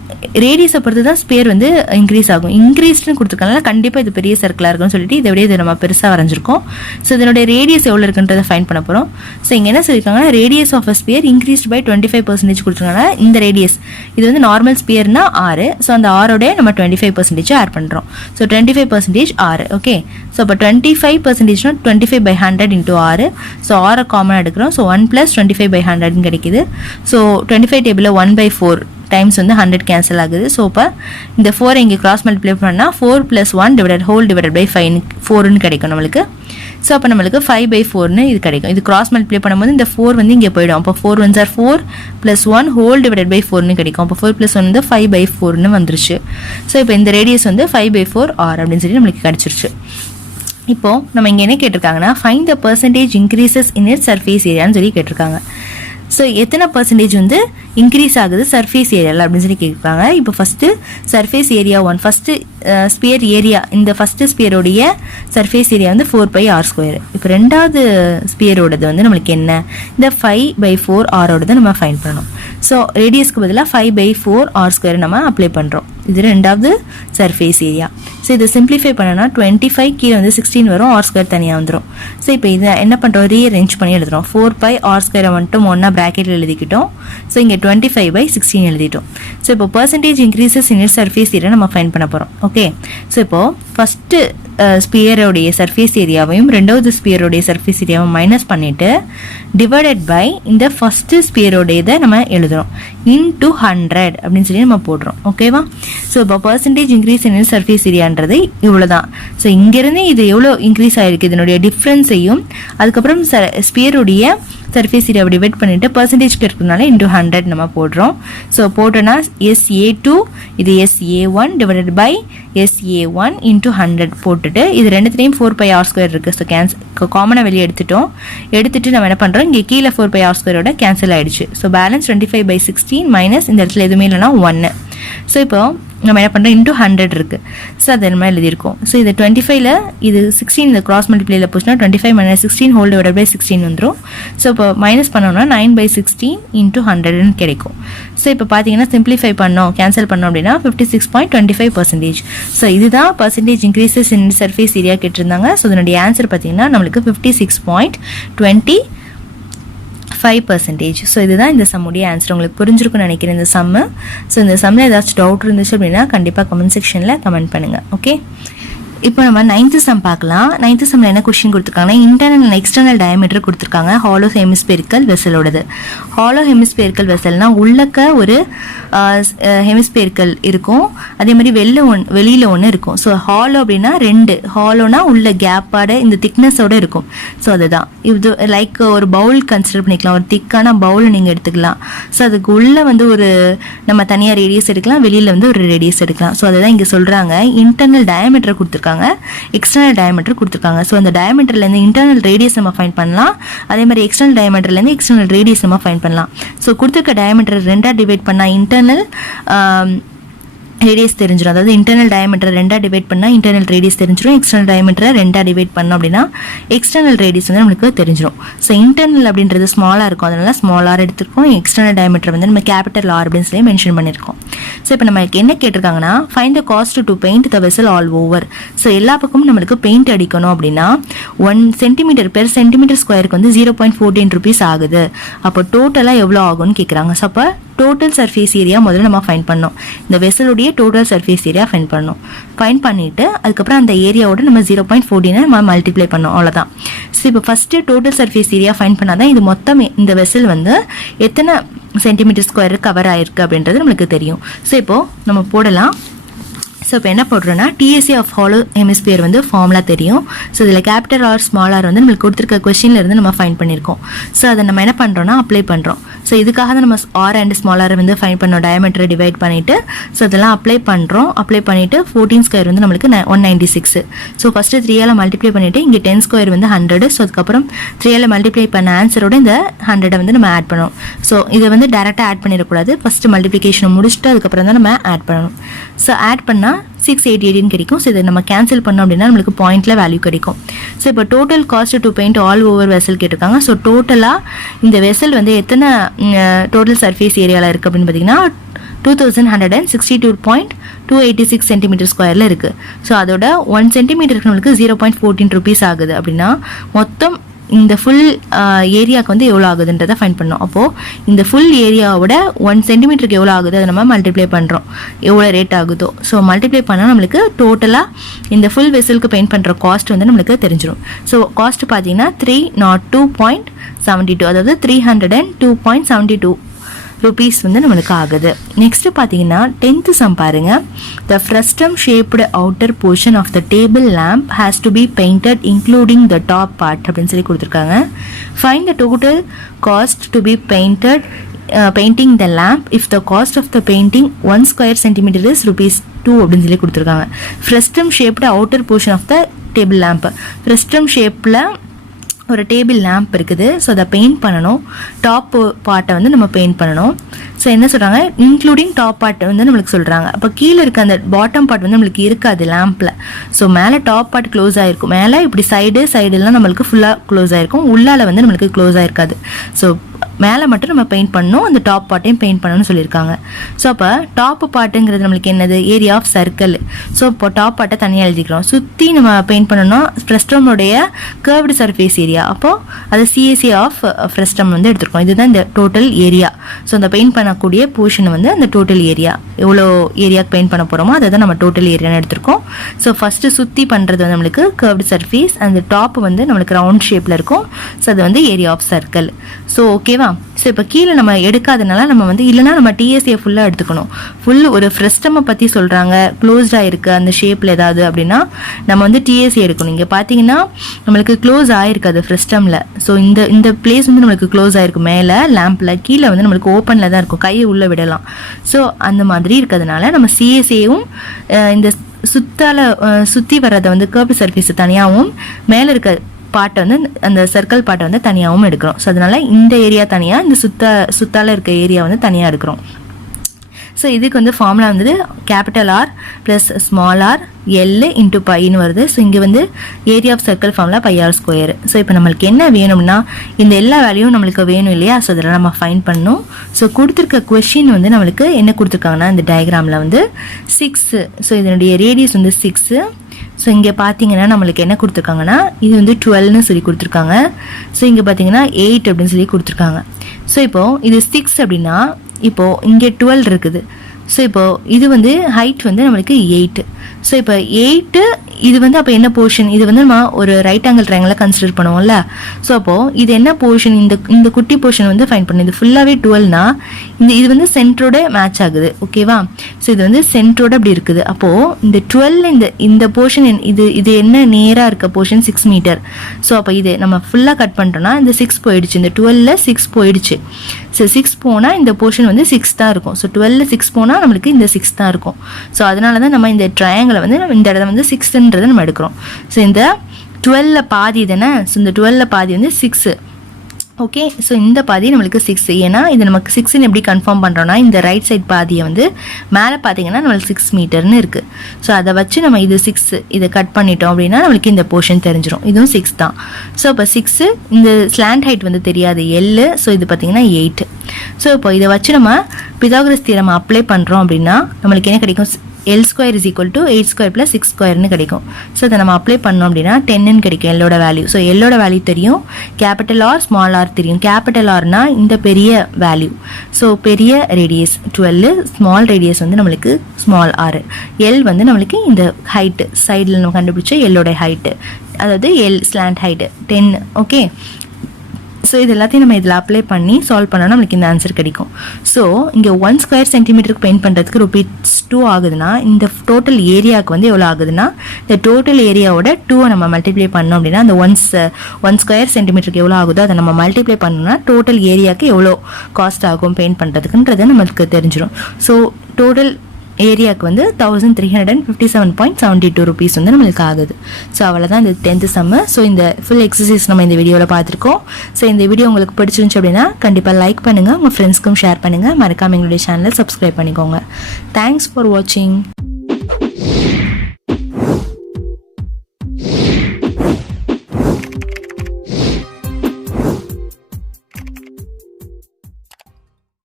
ரேடியஸை பொறுத்து தான் ஸ்பியர் வந்து இன்க்ரீஸ் ஆகும். இன்க்ரீஸ்னு கொடுத்துருக்கனால கண்டிப்பாக இது பெரிய சர்க்கிளாக இருக்கும்னு சொல்லிட்டு இதை விட இது நம்ம பெருசாக வரைஞ்சிருக்கோம். ஸோ இதனுடைய ரேடியஸ் எவ்வளோ இருக்குன்றதை ஃபைன் பண்ண போகிறோம். ஸோ இங்கே என்ன சொல்லியிருக்காங்கன்னா radius of a sphere increased by 25% கொடுத்துருக்காங்க. இந்த ரேடியஸ் இது வந்து நார்மல் ஸ்பியர்னா 6. ஸோ அந்த 6 நம்ம 25% ஆட் பண்ணுறோம். ஸோ 25% 6. ஓகே, ஸோ அப்போ 25%னா 25 by 100 into 6. ஸோ 6 காமனாக எடுக்கிறோம். ஸோ 1 + 25 by 100 கிடைக்குது. ஸோ 25 டேபிளில் 1/4 டைம்ஸ் வந்து 100 கேன்சல் ஆகுது. ஸோ இப்போ இந்த 4 இங்கே கிராஸ் மல்டிப்ளை பண்ணால் 4 + 1 டிவைடட் பை 4ன்னு கிடைக்கும் நம்மளுக்கு. ஸோ அப்போ நம்மளுக்கு 5/4ன்னு இது கிடைக்கும். இது கிராஸ் மல்டிப்ளை பண்ணும்போது இந்த 4 வந்து இங்கே போயிடும். அப்போ 4 1s are 4 + 1 whole divided by 4ன்னு கிடைக்கும். அப்போ 4 + 1 வந்து 5/4ன்னு வந்துருச்சு. ஸோ இப்போ இந்த ரேடியஸ் வந்து 5/4 r அப்படின்னு சொல்லி நம்மளுக்கு கிடச்சிருச்சு. இப்போது நம்ம இங்கே என்ன கேட்டிருக்காங்கன்னா find the percentage increases in it surface ஏரியான்னு சொல்லி கேட்டிருக்காங்க. ஸோ எத்தனை பர்சன்டேஜ் வந்து இன்க்ரீஸ் ஆகுது சர்ஃபேஸ் ஏரியாவில் அப்படின்னு சொல்லி கேட்குறாங்க. இப்போ first surface area 1 first sphere area, இந்த ஃபஸ்ட்டு ஸ்பியரோடைய சர்ஃபேஸ் ஏரியா வந்து 4πr². இப்போ ரெண்டாவது ஸ்பியரோடது வந்து நம்மளுக்கு என்ன, இந்த 5/4 r நம்ம ஃபைண்ட் பண்ணணும். ஸோ ரேடியஸ்க்கு பதிலாக 5/4 r² நம்ம அப்ளை பண்ணுறோம். இது ரெண்டாவது சர்ஃபேஸ் ஏரியா. ஸோ இதை சிம்பிளிஃபை பண்ணனா 25 கீழே வந்து 16 வரும், r² தனியாக வந்துடும். ஸோ இப்போ இதை என்ன பண்ணுறோம், ரீஅரேஞ்ச் பண்ணி எழுதுகிறோம். 4πr² மட்டும் ஒன்றா ப்ராக்கெட்டில் எழுதிக்கிட்டோம். ஸோ இங்கே 25/16 எழுதிட்டோம். ஸோ இப்போ பர்சன்டேஜ் இன்க்ரீசஸ் இன் சர்ஃபேஸ் ஏரியா நம்ம ஃபைண்ட் பண்ண போகிறோம். ஓகே, ஸோ இப்போது ஃபஸ்ட்டு ஸ்பியரோடைய சர்ஃபேஸ் ஏரியாவையும் ரெண்டாவது ஸ்பியரோடைய சர்ஃபேஸ் ஏரியாவும் மைனஸ் பண்ணிவிட்டு டிவைடட் பை இந்த ஃபஸ்ட்டு ஸ்பியரோடைய இதை நம்ம எழுதுகிறோம். into 100 அப்படின்னு சொல்லி நம்ம போடுறோம். ஓகேவா? ஸோ இப்போ பர்சன்டேஜ் இன்க்ரீஸ் இன் சர்ஃபேஸ் ஏரியான்றது இவ்வளோ தான். ஸோ இங்கேருந்து இது எவ்வளோ இன்க்ரீஸ் ஆகிருக்கு இதனுடைய டிஃப்ரென்ஸையும் அதுக்கப்புறம் ஸ்பியருடைய சர்ஃபேஸ் ஏரியாவை டிவைட் பண்ணிவிட்டு பர்சன்டேஜ்க்கு இருக்கிறதுனால into 100 நம்ம போடுறோம். ஸோ போட்டோன்னா SA2 இது SA1 divided by SA1 into 100 போட்டுட்டு இது ரெண்டுத்துலேயும் 4πr² இருக்குது. ஸோ காமனாக வெளியே எடுத்துட்டு நம்ம என்ன பண்ணுறோம், இங்கே கீழே 4πr² கேன்சல் ஆகிடுச்சு. ஸோ பேலன்ஸ் 25/16 மைனஸ் இந்த இடத்துல எதுவுமே இல்லைனா 1. ஸோ இப்போ நம்ம என்ன பண்ணுறோம், into 100 இருக்குது. ஸோ அது நம்ம எழுதியிருக்கோம். ஸோ இது 25ல் இது 16 இந்த கிராஸ் மல்டிப்ளைல போச்சுன்னா 25 - 16 ஹோல் டிவைடட் பை 16 வந்துடும். ஸோ இப்போ மைனஸ் பண்ணோம்னா 9/16 into 100ன்னு கிடைக்கும். ஸோ இப்போ பார்த்தீங்கன்னா சிம்பிளிஃபை பண்ணோம், கேன்சல் பண்ணோம் அப்படின்னா 56.25%. ஸோ இதுதான் பர்சன்டேஜ் இன்க்ரீசஸ் இன் சர்ஃபேஸ் ஏரியா கேட்டிருந்தாங்க. ஸோ இதனுடைய ஆன்சர் பார்த்தீங்கன்னா நம்மளுக்கு 56.25%. ஸோ இதுதான் இந்த சம்முடைய ஆன்சர். உங்களுக்கு புரிஞ்சிருக்குன்னு நினைக்கிறேன் இந்த சம்மு. ஸோ இந்த சம்மில் ஏதாச்சும் டவுட் இருந்துச்சு அப்படின்னா கண்டிப்பாக கமெண்ட் செக்ஷனில் கமெண்ட் பண்ணுங்கள். ஓகே, இப்போ நம்ம 9th சம் பார்க்கலாம். 9th சம்மில் என்ன கொஸ்டின் கொடுத்துருக்காங்கன்னா இன்டர்னல் அண்ட் எக்ஸ்டர்னல் டயமீட்டர் கொடுத்துருக்காங்க ஹாலோ ஹெமிஸ்பெரிக்கல் வெசலோடது. ஹாலோ ஹெமிஸ்பெரிக்கல் வெசல்னா உள்ளக்க ஒரு ஹெமிஸ்பெரிக்கல் இருக்கும், அதே மாதிரி வெளியில் ஒன்று இருக்கும். ஸோ ஹாலோ அப்படின்னா 2 ஹாலோனா உள்ள கேப்பாட இந்த திக்னஸோட இருக்கும். ஸோ அதுதான் இது லைக் ஒரு பவுல் கன்சிடர் பண்ணிக்கலாம், ஒரு திக்கான பவுல் நீங்கள் எடுத்துக்கலாம். ஸோ அதுக்கு உள்ளே வந்து ஒரு நம்ம தனியாக ரேடியஸ் எடுக்கலாம், வெளியில் வந்து ஒரு ரேடியஸ் எடுக்கலாம். ஸோ அதுதான் இங்கே சொல்கிறாங்க. இன்டர்னல் டயமீட்டர் கொடுத்துருக்காங்க, எக்ஸ்டர்னல் டயமீட்டர் கொடுத்துருக்காங்க. ஸோ அந்த டயமீட்டர்லேருந்து இன்டர்னல் ரேடியஸ் நம்ம ஃபைண்ட் பண்ணலாம், அதே மாதிரி எக்ஸ்டர்னல் டயமீட்டர்லேருந்து எக்ஸ்டர்னல் ரேடியஸ் நம்ம ஃபைண்ட் பண்ணலாம். ஸோ கொடுத்துருக்க டயமீட்டர் 2ஆக டிவைட் பண்ணால் இன்டர்னல் ரேடியஸ் தெரிஞ்சிடும். அதாவது இன்டர்னல் டயமீட்டர் 2ஆக டிவைட் பண்ணால் இன்டர்னல் ரேடியஸ் தெரிஞ்சிடும். எக்ஸ்டர்னல் டயமீட்டரை 2ஆக டிவைட் பண்ணோம் அப்படின்னா எக்ஸ்டர்னல் ரேடியஸ் வந்து நம்மளுக்கு தெரிஞ்சிடும். ஸோ இன்டர்னல் அப்படின்றது ஸ்மாலாக இருக்கும், அதனால ஸ்மால் ஆர் எடுத்துருக்கோம். எக்ஸ்டர்னல் டயமீட்டர் வந்து நம்ம கேபிட்டல் ஆர் அப்படின்னு சொல்லி மென்ஷன் பண்ணியிருக்கோம். ஸோ இப்போ நம்மளுக்கு என்ன கேட்டிருக்காங்கன்னா find the cost to paint the vessel all over. So எல்லா பக்கமும் நம்மளுக்கு பெயிண்ட் அடிக்கணும் அப்படின்னா 1 cm per cm² வந்து 0.14 rupees ஆகுது. அப்போ டோட்டலாக எவ்வளோ ஆகும்னு கேட்குறாங்க. ஸோ அப்போ டோட்டல் சர்ஃபேஸ் ஏரியா முதல்ல நம்ம ஃபைண்ட் பண்ணோம். இந்த வெசலுடைய டோட்டல் சர்ஃபேஸ் ஏரியா ஃபைண்ட் பண்ணோம். ஃபைண்ட் பண்ணிவிட்டு அதுக்கப்புறம் அந்த ஏரியாவோட நம்ம 0.14 நம்ம மல்டிப்ளை பண்ணோம், அவ்வளோதான். ஸோ இப்போ first total surface area find பண்ணால் தான் இது மொத்தம் இந்த வெசல் வந்து எத்தனை cm² கவர் ஆயிருக்கு அப்படின்றது நம்மளுக்கு தெரியும். ஸோ இப்போது நம்ம போடலாம். ஸோ இப்போ என்ன போடுறோன்னா டிஎஸ்சி ஆஃப் ஹாலோ ஹெமிஸ்பியர் வந்து ஃபார்முலா தெரியும். ஸோ இதில் கேபிட்டல் ஆர் ஸ்மால் ஆர் வந்து நம்மளுக்கு கொடுத்துருக்க கொஸ்டின்ல இருந்து நம்ம ஃபைண்ட் பண்ணியிருக்கோம். ஸோ அதை நம்ம என்ன பண்ணுறோன்னா அப்ளை பண்ணுறோம். ஸோ இதுக்காக தான் நம்ம ஆர் அண்ட் ஸ்மால் ஆர் வந்து ஃபைண்ட் பண்ணோம், டயமீட்டரை டிவைட் பண்ணிவிட்டு. ஸோ அதெல்லாம் அப்ளை பண்ணுறோம். அப்ளை பண்ணிவிட்டு 14² வந்து நம்மளுக்கு 196. ஸோ ஃபஸ்ட்டு 3ஆல் மல்டிப்ளை பண்ணிவிட்டு இங்கே 10² வந்து 100. ஸோ அதுக்கப்புறம் 3ஆல் மல்டிப்ளை பண்ண ஆன்சரோட இந்த 100 வந்து நம்ம ஆட் பண்ணணும். ஸோ இதை வந்து டேரெக்டாக ஆட் பண்ணிடக்கூடாது, ஃபஸ்ட்டு மல்டிப்ளிகேஷனை முடிச்சுட்டு அதுக்கப்புறம் தான் நம்ம ஆட் பண்ணணும். ஸோ ஆட் பண்ணால் 688 கிடைக்கும். ஸோ இதை நம்ம கேன்சல் பண்ணோம் அப்படின்னா நம்மளுக்கு பாயிண்டில் வேல்யூ கிடைக்கும். ஸோ இப்போ total cost to paint all over vessel கேட்டிருக்காங்க. ஸோ டோட்டலாக இந்த வெசல் வந்து எத்தனை டோட்டல் சர்ஃபேஸ் ஏரியாவில் இருக்குது அப்படின்னு பார்த்தீங்கன்னா 2162.286 சென்டிமீட்டர் ஸ்கொயரில் இருக்குது. ஸோ அதோட 1 சென்டிமீட்டருக்கு நம்மளுக்கு 0.14 rupees ஆகுது. அப்படின்னா மொத்தம் இந்த ஃபுல் ஏரியாவுக்கு வந்து எவ்வளோ ஆகுதுன்றதை ஃபைண்ட் பண்ணோம். அப்போது இந்த ஃபுல் ஏரியாவோட 1 சென்டிமீட்டருக்கு எவ்வளோ ஆகுது அதை நம்ம மல்டிப்ளை பண்ணுறோம், எவ்வளோ ரேட் ஆகுதோ. ஸோ மல்டிப்ளை பண்ணால் நம்மளுக்கு டோட்டலாக இந்த ஃபுல் வெசலுக்கு பெயிண்ட் பண்ணுற காஸ்ட் வந்து நம்மளுக்கு தெரிஞ்சிடும். ஸோ காஸ்ட் பார்த்தீங்கன்னா 302.72, அதாவது 302.72 rupees வந்து நம்மளுக்கு ஆகுது. நெக்ஸ்ட் பார்த்தீங்கன்னா 10th சம் பாருங்க. The frustum shaped outer portion of the table lamp has to be painted including the top part அப்படின்னு சொல்லி கொடுத்துருக்காங்க. Find the total cost to be painting the lamp if the cost of the painting 1 square centimeter is ₹2 அப்படின்னு சொல்லி கொடுத்துருக்காங்க. Frustum shaped outer portion of the table lamp. Frustum shapeல ஒரு டேபிள் லேம்ப் இருக்குது. ஸோ அதை பெயிண்ட் பண்ணணும். டாப் பார்ட்டை வந்து நம்ம பெயிண்ட் பண்ணணும். ஸோ என்ன சொல்கிறாங்க, இன்க்ளூடிங் டாப் பார்ட் வந்து நம்மளுக்கு சொல்கிறாங்க. அப்போ கீழே இருக்க அந்த பாட்டம் பார்ட் வந்து நம்மளுக்கு இருக்காது லேம்பில். ஸோ மேலே டாப் பார்ட் க்ளோஸ் ஆகிருக்கும், மேலே இப்படி சைடெல்லாம் நம்மளுக்கு ஃபுல்லாக க்ளோஸ் ஆகிருக்கும், உள்ளால வந்து நம்மளுக்கு க்ளோஸ் ஆகிருக்காது. ஸோ மேலே மட்டும் நம்ம பெயிண்ட் பண்ணணும், அந்த டாப் பார்ட்டையும் பெயிண்ட் பண்ணணும்னு சொல்லியிருக்காங்க. ஸோ அப்போ டாப் பார்ட்டுங்கிறது நம்மளுக்கு என்னது, ஏரியா ஆஃப் சர்க்கிள். ஸோ இப்போ டாப் பார்ட்டை தனியாக எழுதிக்கிறோம். சுற்றி நம்ம பெயிண்ட் பண்ணணும்னா ஃப்ரெஸ்டமோடைய கர்வ்டு சர்ஃபேஸ் ஏரியா, அப்போது அது சிஎஸ்சி ஆஃப் ஃப்ரெஸ்டம் வந்து எடுத்துருக்கோம். இதுதான் இந்த டோட்டல் ஏரியா. ஸோ அந்த பெயிண்ட் பண்ணக்கூடிய போர்ஷன் வந்து அந்த டோட்டல் ஏரியா, எவ்வளோ ஏரியாவுக்கு பெயிண்ட் பண்ண போகிறோமோ அதை தான் நம்ம டோட்டல் ஏரியான்னு எடுத்திருக்கோம். ஸோ ஃபஸ்ட்டு சுற்றி பண்ணுறது வந்து நம்மளுக்கு கர்வ்டு சர்ஃபேஸ், அந்த டாப் வந்து நம்மளுக்கு ரவுண்ட் ஷேப்பில் இருக்கும். ஸோ அது வந்து ஏரியா ஆஃப் சர்க்கிள். ஸோ ஓகேவா. ஸோ இப்போ கீழே நம்ம எடுக்காதனால நம்ம வந்து இல்லைனா நம்ம டிஎஸ்ஏ ஃபுல்லாக எடுத்துக்கணும். ஃபுல் ஒரு ஃப்ரெஸ்டமை பற்றி சொல்கிறாங்க, க்ளோஸ்டாக இருக்குது அந்த ஷேப்பில் ஏதாவது அப்படின்னா நம்ம வந்து டிஎஸ்ஏ எடுக்கணும். இங்கே பார்த்தீங்கன்னா நம்மளுக்கு க்ளோஸ் ஆகிருக்காது ஃப்ரெஸ்டமில். ஸோ இந்த பிளேஸ் வந்து நம்மளுக்கு க்ளோஸ் ஆகிருக்கும் மேலே லேம்பில், கீழே வந்து நம்மளுக்கு ஓப்பனில் தான் இருக்கும், கையை உள்ளே விடலாம். ஸோ அந்த மாதிரி இருக்கிறதுனால நம்ம சிஎஸ்ஏவும் இந்த சுற்றி வர்றதை வந்து கர்வ் சர்ஃபேஸ் தனியாகவும் மேலே இருக்க பார்ட்டை வந்து அந்த சர்க்கிள் பார்ட்டை வந்து தனியாகவும் எடுக்கிறோம். ஸோ அதனால இந்த ஏரியா தனியாக, இந்த சுத்தால இருக்க ஏரியா வந்து தனியாக எடுக்கிறோம். ஸோ இதுக்கு வந்து ஃபார்முலா வந்து capital R plus small R L into பைன்னு வருது. ஸோ இங்கே வந்து area of circle formula πr². So இப்போ நம்மளுக்கு என்ன வேணும்னா இந்த எல்லா வேல்யூவும் நம்மளுக்கு வேணும் இல்லையா. ஸோ அதெல்லாம் நம்ம ஃபைண்ட் பண்ணணும். ஸோ கொடுத்துருக்க கொஷின் வந்து நம்மளுக்கு என்ன கொடுத்துருக்காங்கன்னா இந்த டயக்ராமில் வந்து 6. ஸோ இதனுடைய ரேடியஸ் வந்து 6. ஸோ இங்கே பார்த்தீங்கன்னா நம்மளுக்கு என்ன கொடுத்துருக்காங்கன்னா இது வந்து 12ன்னு சொல்லி கொடுத்துருக்காங்க. ஸோ இங்கே பார்த்தீங்கன்னா 8 அப்படின்னு சொல்லி கொடுத்துருக்காங்க. ஸோ இப்போது இது 6 அப்படின்னா இப்போது இங்கே 12 இருக்குது. ஸோ இப்போது இது வந்து ஹைட் வந்து நம்மளுக்கு 8. ஸோ இப்போ 8 இது வந்து அப்போ என்ன போர்ஷன், இது வந்து நம்ம ஒரு ரைட் ஆங்கிள் ட்ரையாங்கிளாக கன்சிடர் பண்ணுவோம்ல. ஸோ அப்போது இது என்ன போர்ஷன், இந்த குட்டி போர்ஷன் வந்து ஃபைண்ட் பண்ணு. இது ஃபுல்லாகவே 12னா இது வந்து சென்டரோட மேட்ச் ஆகுது, ஓகேவா. ஸோ இது வந்து சென்டரோட அப்படி இருக்குது. அப்போது இந்த 12 இந்த போர்ஷன் இது என்ன நேராக இருக்க போர்ஷன் 6 மீட்டர். ஸோ அப்போ இது நம்ம ஃபுல்லாக கட் பண்ணிட்டோம்னா இந்த 6 போயிடுச்சு, இந்த 12ல் 6 போயிடுச்சு. ஸோ 6 போனால் இந்த போர்ஷன் வந்து 6 தான் இருக்கும். ஸோ 12ல் 6 போனால் நம்மளுக்கு இந்த 6 தான் இருக்கும். ஸோ அதனால தான் நம்ம இந்த ட்ரையாங்கிளை வந்து நம்ம இந்த இடத்துல வந்து 6ன்றதை நம்ம எடுக்கிறோம். ஸோ இந்த 12ல் பாதி தானே. ஸோ இந்த 12ல் பாதி வந்து 6, ஓகே. ஸோ இந்த பாதி நம்மளுக்கு 6. ஏன்னா இது நமக்கு 6ன்னு எப்படி கன்ஃபார்ம் பண்ணுறோன்னா இந்த ரைட் சைட் பாதியை வந்து மேலே பார்த்தீங்கன்னா நம்மளுக்கு 6 மீட்டர்னு இருக்குது. ஸோ அதை வச்சு நம்ம இது 6 இதை கட் பண்ணிட்டோம் அப்படின்னா நம்மளுக்கு இந்த போர்ஷன் தெரிஞ்சிடும். இதுவும் 6 தான். ஸோ இப்போ 6 இந்த ஸ்லாண்ட் ஹைட் வந்து தெரியாது எல். ஸோ இது பார்த்தீங்கன்னா 8. ஸோ இப்போ இதை வச்சு நம்ம பிதாகரஸ் தியரம் அப்ளை பண்ணுறோம் அப்படின்னா நம்மளுக்கு என்ன கிடைக்கும், L² = 8² + 6² கிடைக்கும். ஸோ இதை நம்ம அப்ளை பண்ணோம் அப்படின்னா 10ன்னு கிடைக்கும் எல்லோட வேல்யூ. ஸோ எல்லோட வேல்யூ தெரியும், கேபிட்டல் ஆர் ஸ்மால் ஆர் தெரியும். கேபிட்டல் ஆர்னா இந்த பெரிய வேல்யூ, ஸோ பெரிய ரேடியஸ் 12, ஸ்மால் ரேடியஸ் வந்து நம்மளுக்கு ஸ்மால் ஆர். எல் வந்து நம்மளுக்கு இந்த ஹைட்டு சைடில் நம்ம கண்டுபிடிச்ச எல்லோட ஹைட்டு, அதாவது L slant height 10, okay. So இது எல்லாத்தையும் நம்ம இதில் அப்ளை பண்ணி சால்வ் பண்ணோன்னா நம்மளுக்கு இந்த ஆன்சர் கிடைக்கும். ஸோ இங்கே 1 ஸ்கொயர் சென்டிமீட்டருக்கு பெயிண்ட் பண்ணுறதுக்கு ₹2 ஆகுதுன்னா இந்த டோட்டல் ஏரியாவுக்கு வந்து எவ்வளோ ஆகுதுன்னா இந்த டோட்டல் ஏரியாவோட 2 நம்ம மல்டிப்ளை பண்ணோம் அப்படின்னா அந்த 1 ஸ்கொயர் சென்டிமீட்டருக்கு எவ்வளோ ஆகுதோ அதை நம்ம மல்டிப்ளை பண்ணோம்னா டோட்டல் ஏரியாவுக்கு எவ்வளோ காஸ்ட் ஆகும் பெயிண்ட் பண்ணுறதுக்குன்றது நம்மளுக்கு தெரிஞ்சிடும். ஸோ டோட்டல் ஏரியாவுக்கு வந்து 1357.72 rupees வந்து நம்மளுக்கு ஆகுது. ஸோ அவ்வளோதான் இந்த 10th சம்மு. ஸோ இந்த ஃபுல் எக்ஸசைஸ் நம்ம இந்த வீடியோவில் பார்த்துருக்கோம். ஸோ இந்த வீடியோ உங்களுக்கு பிடிச்சிருந்துச்சு அப்படின்னா கண்டிப்பாக லைக் பண்ணுங்கள், உங்கள் ஃப்ரெண்ட்ஸ்க்கும் ஷேர் பண்ணுங்கள், மறக்காம எங்களுடைய சேனலை சப்ஸ்கிரைப் பண்ணிக்கோங்க. தேங்க்ஸ் ஃபார் வாட்சிங்.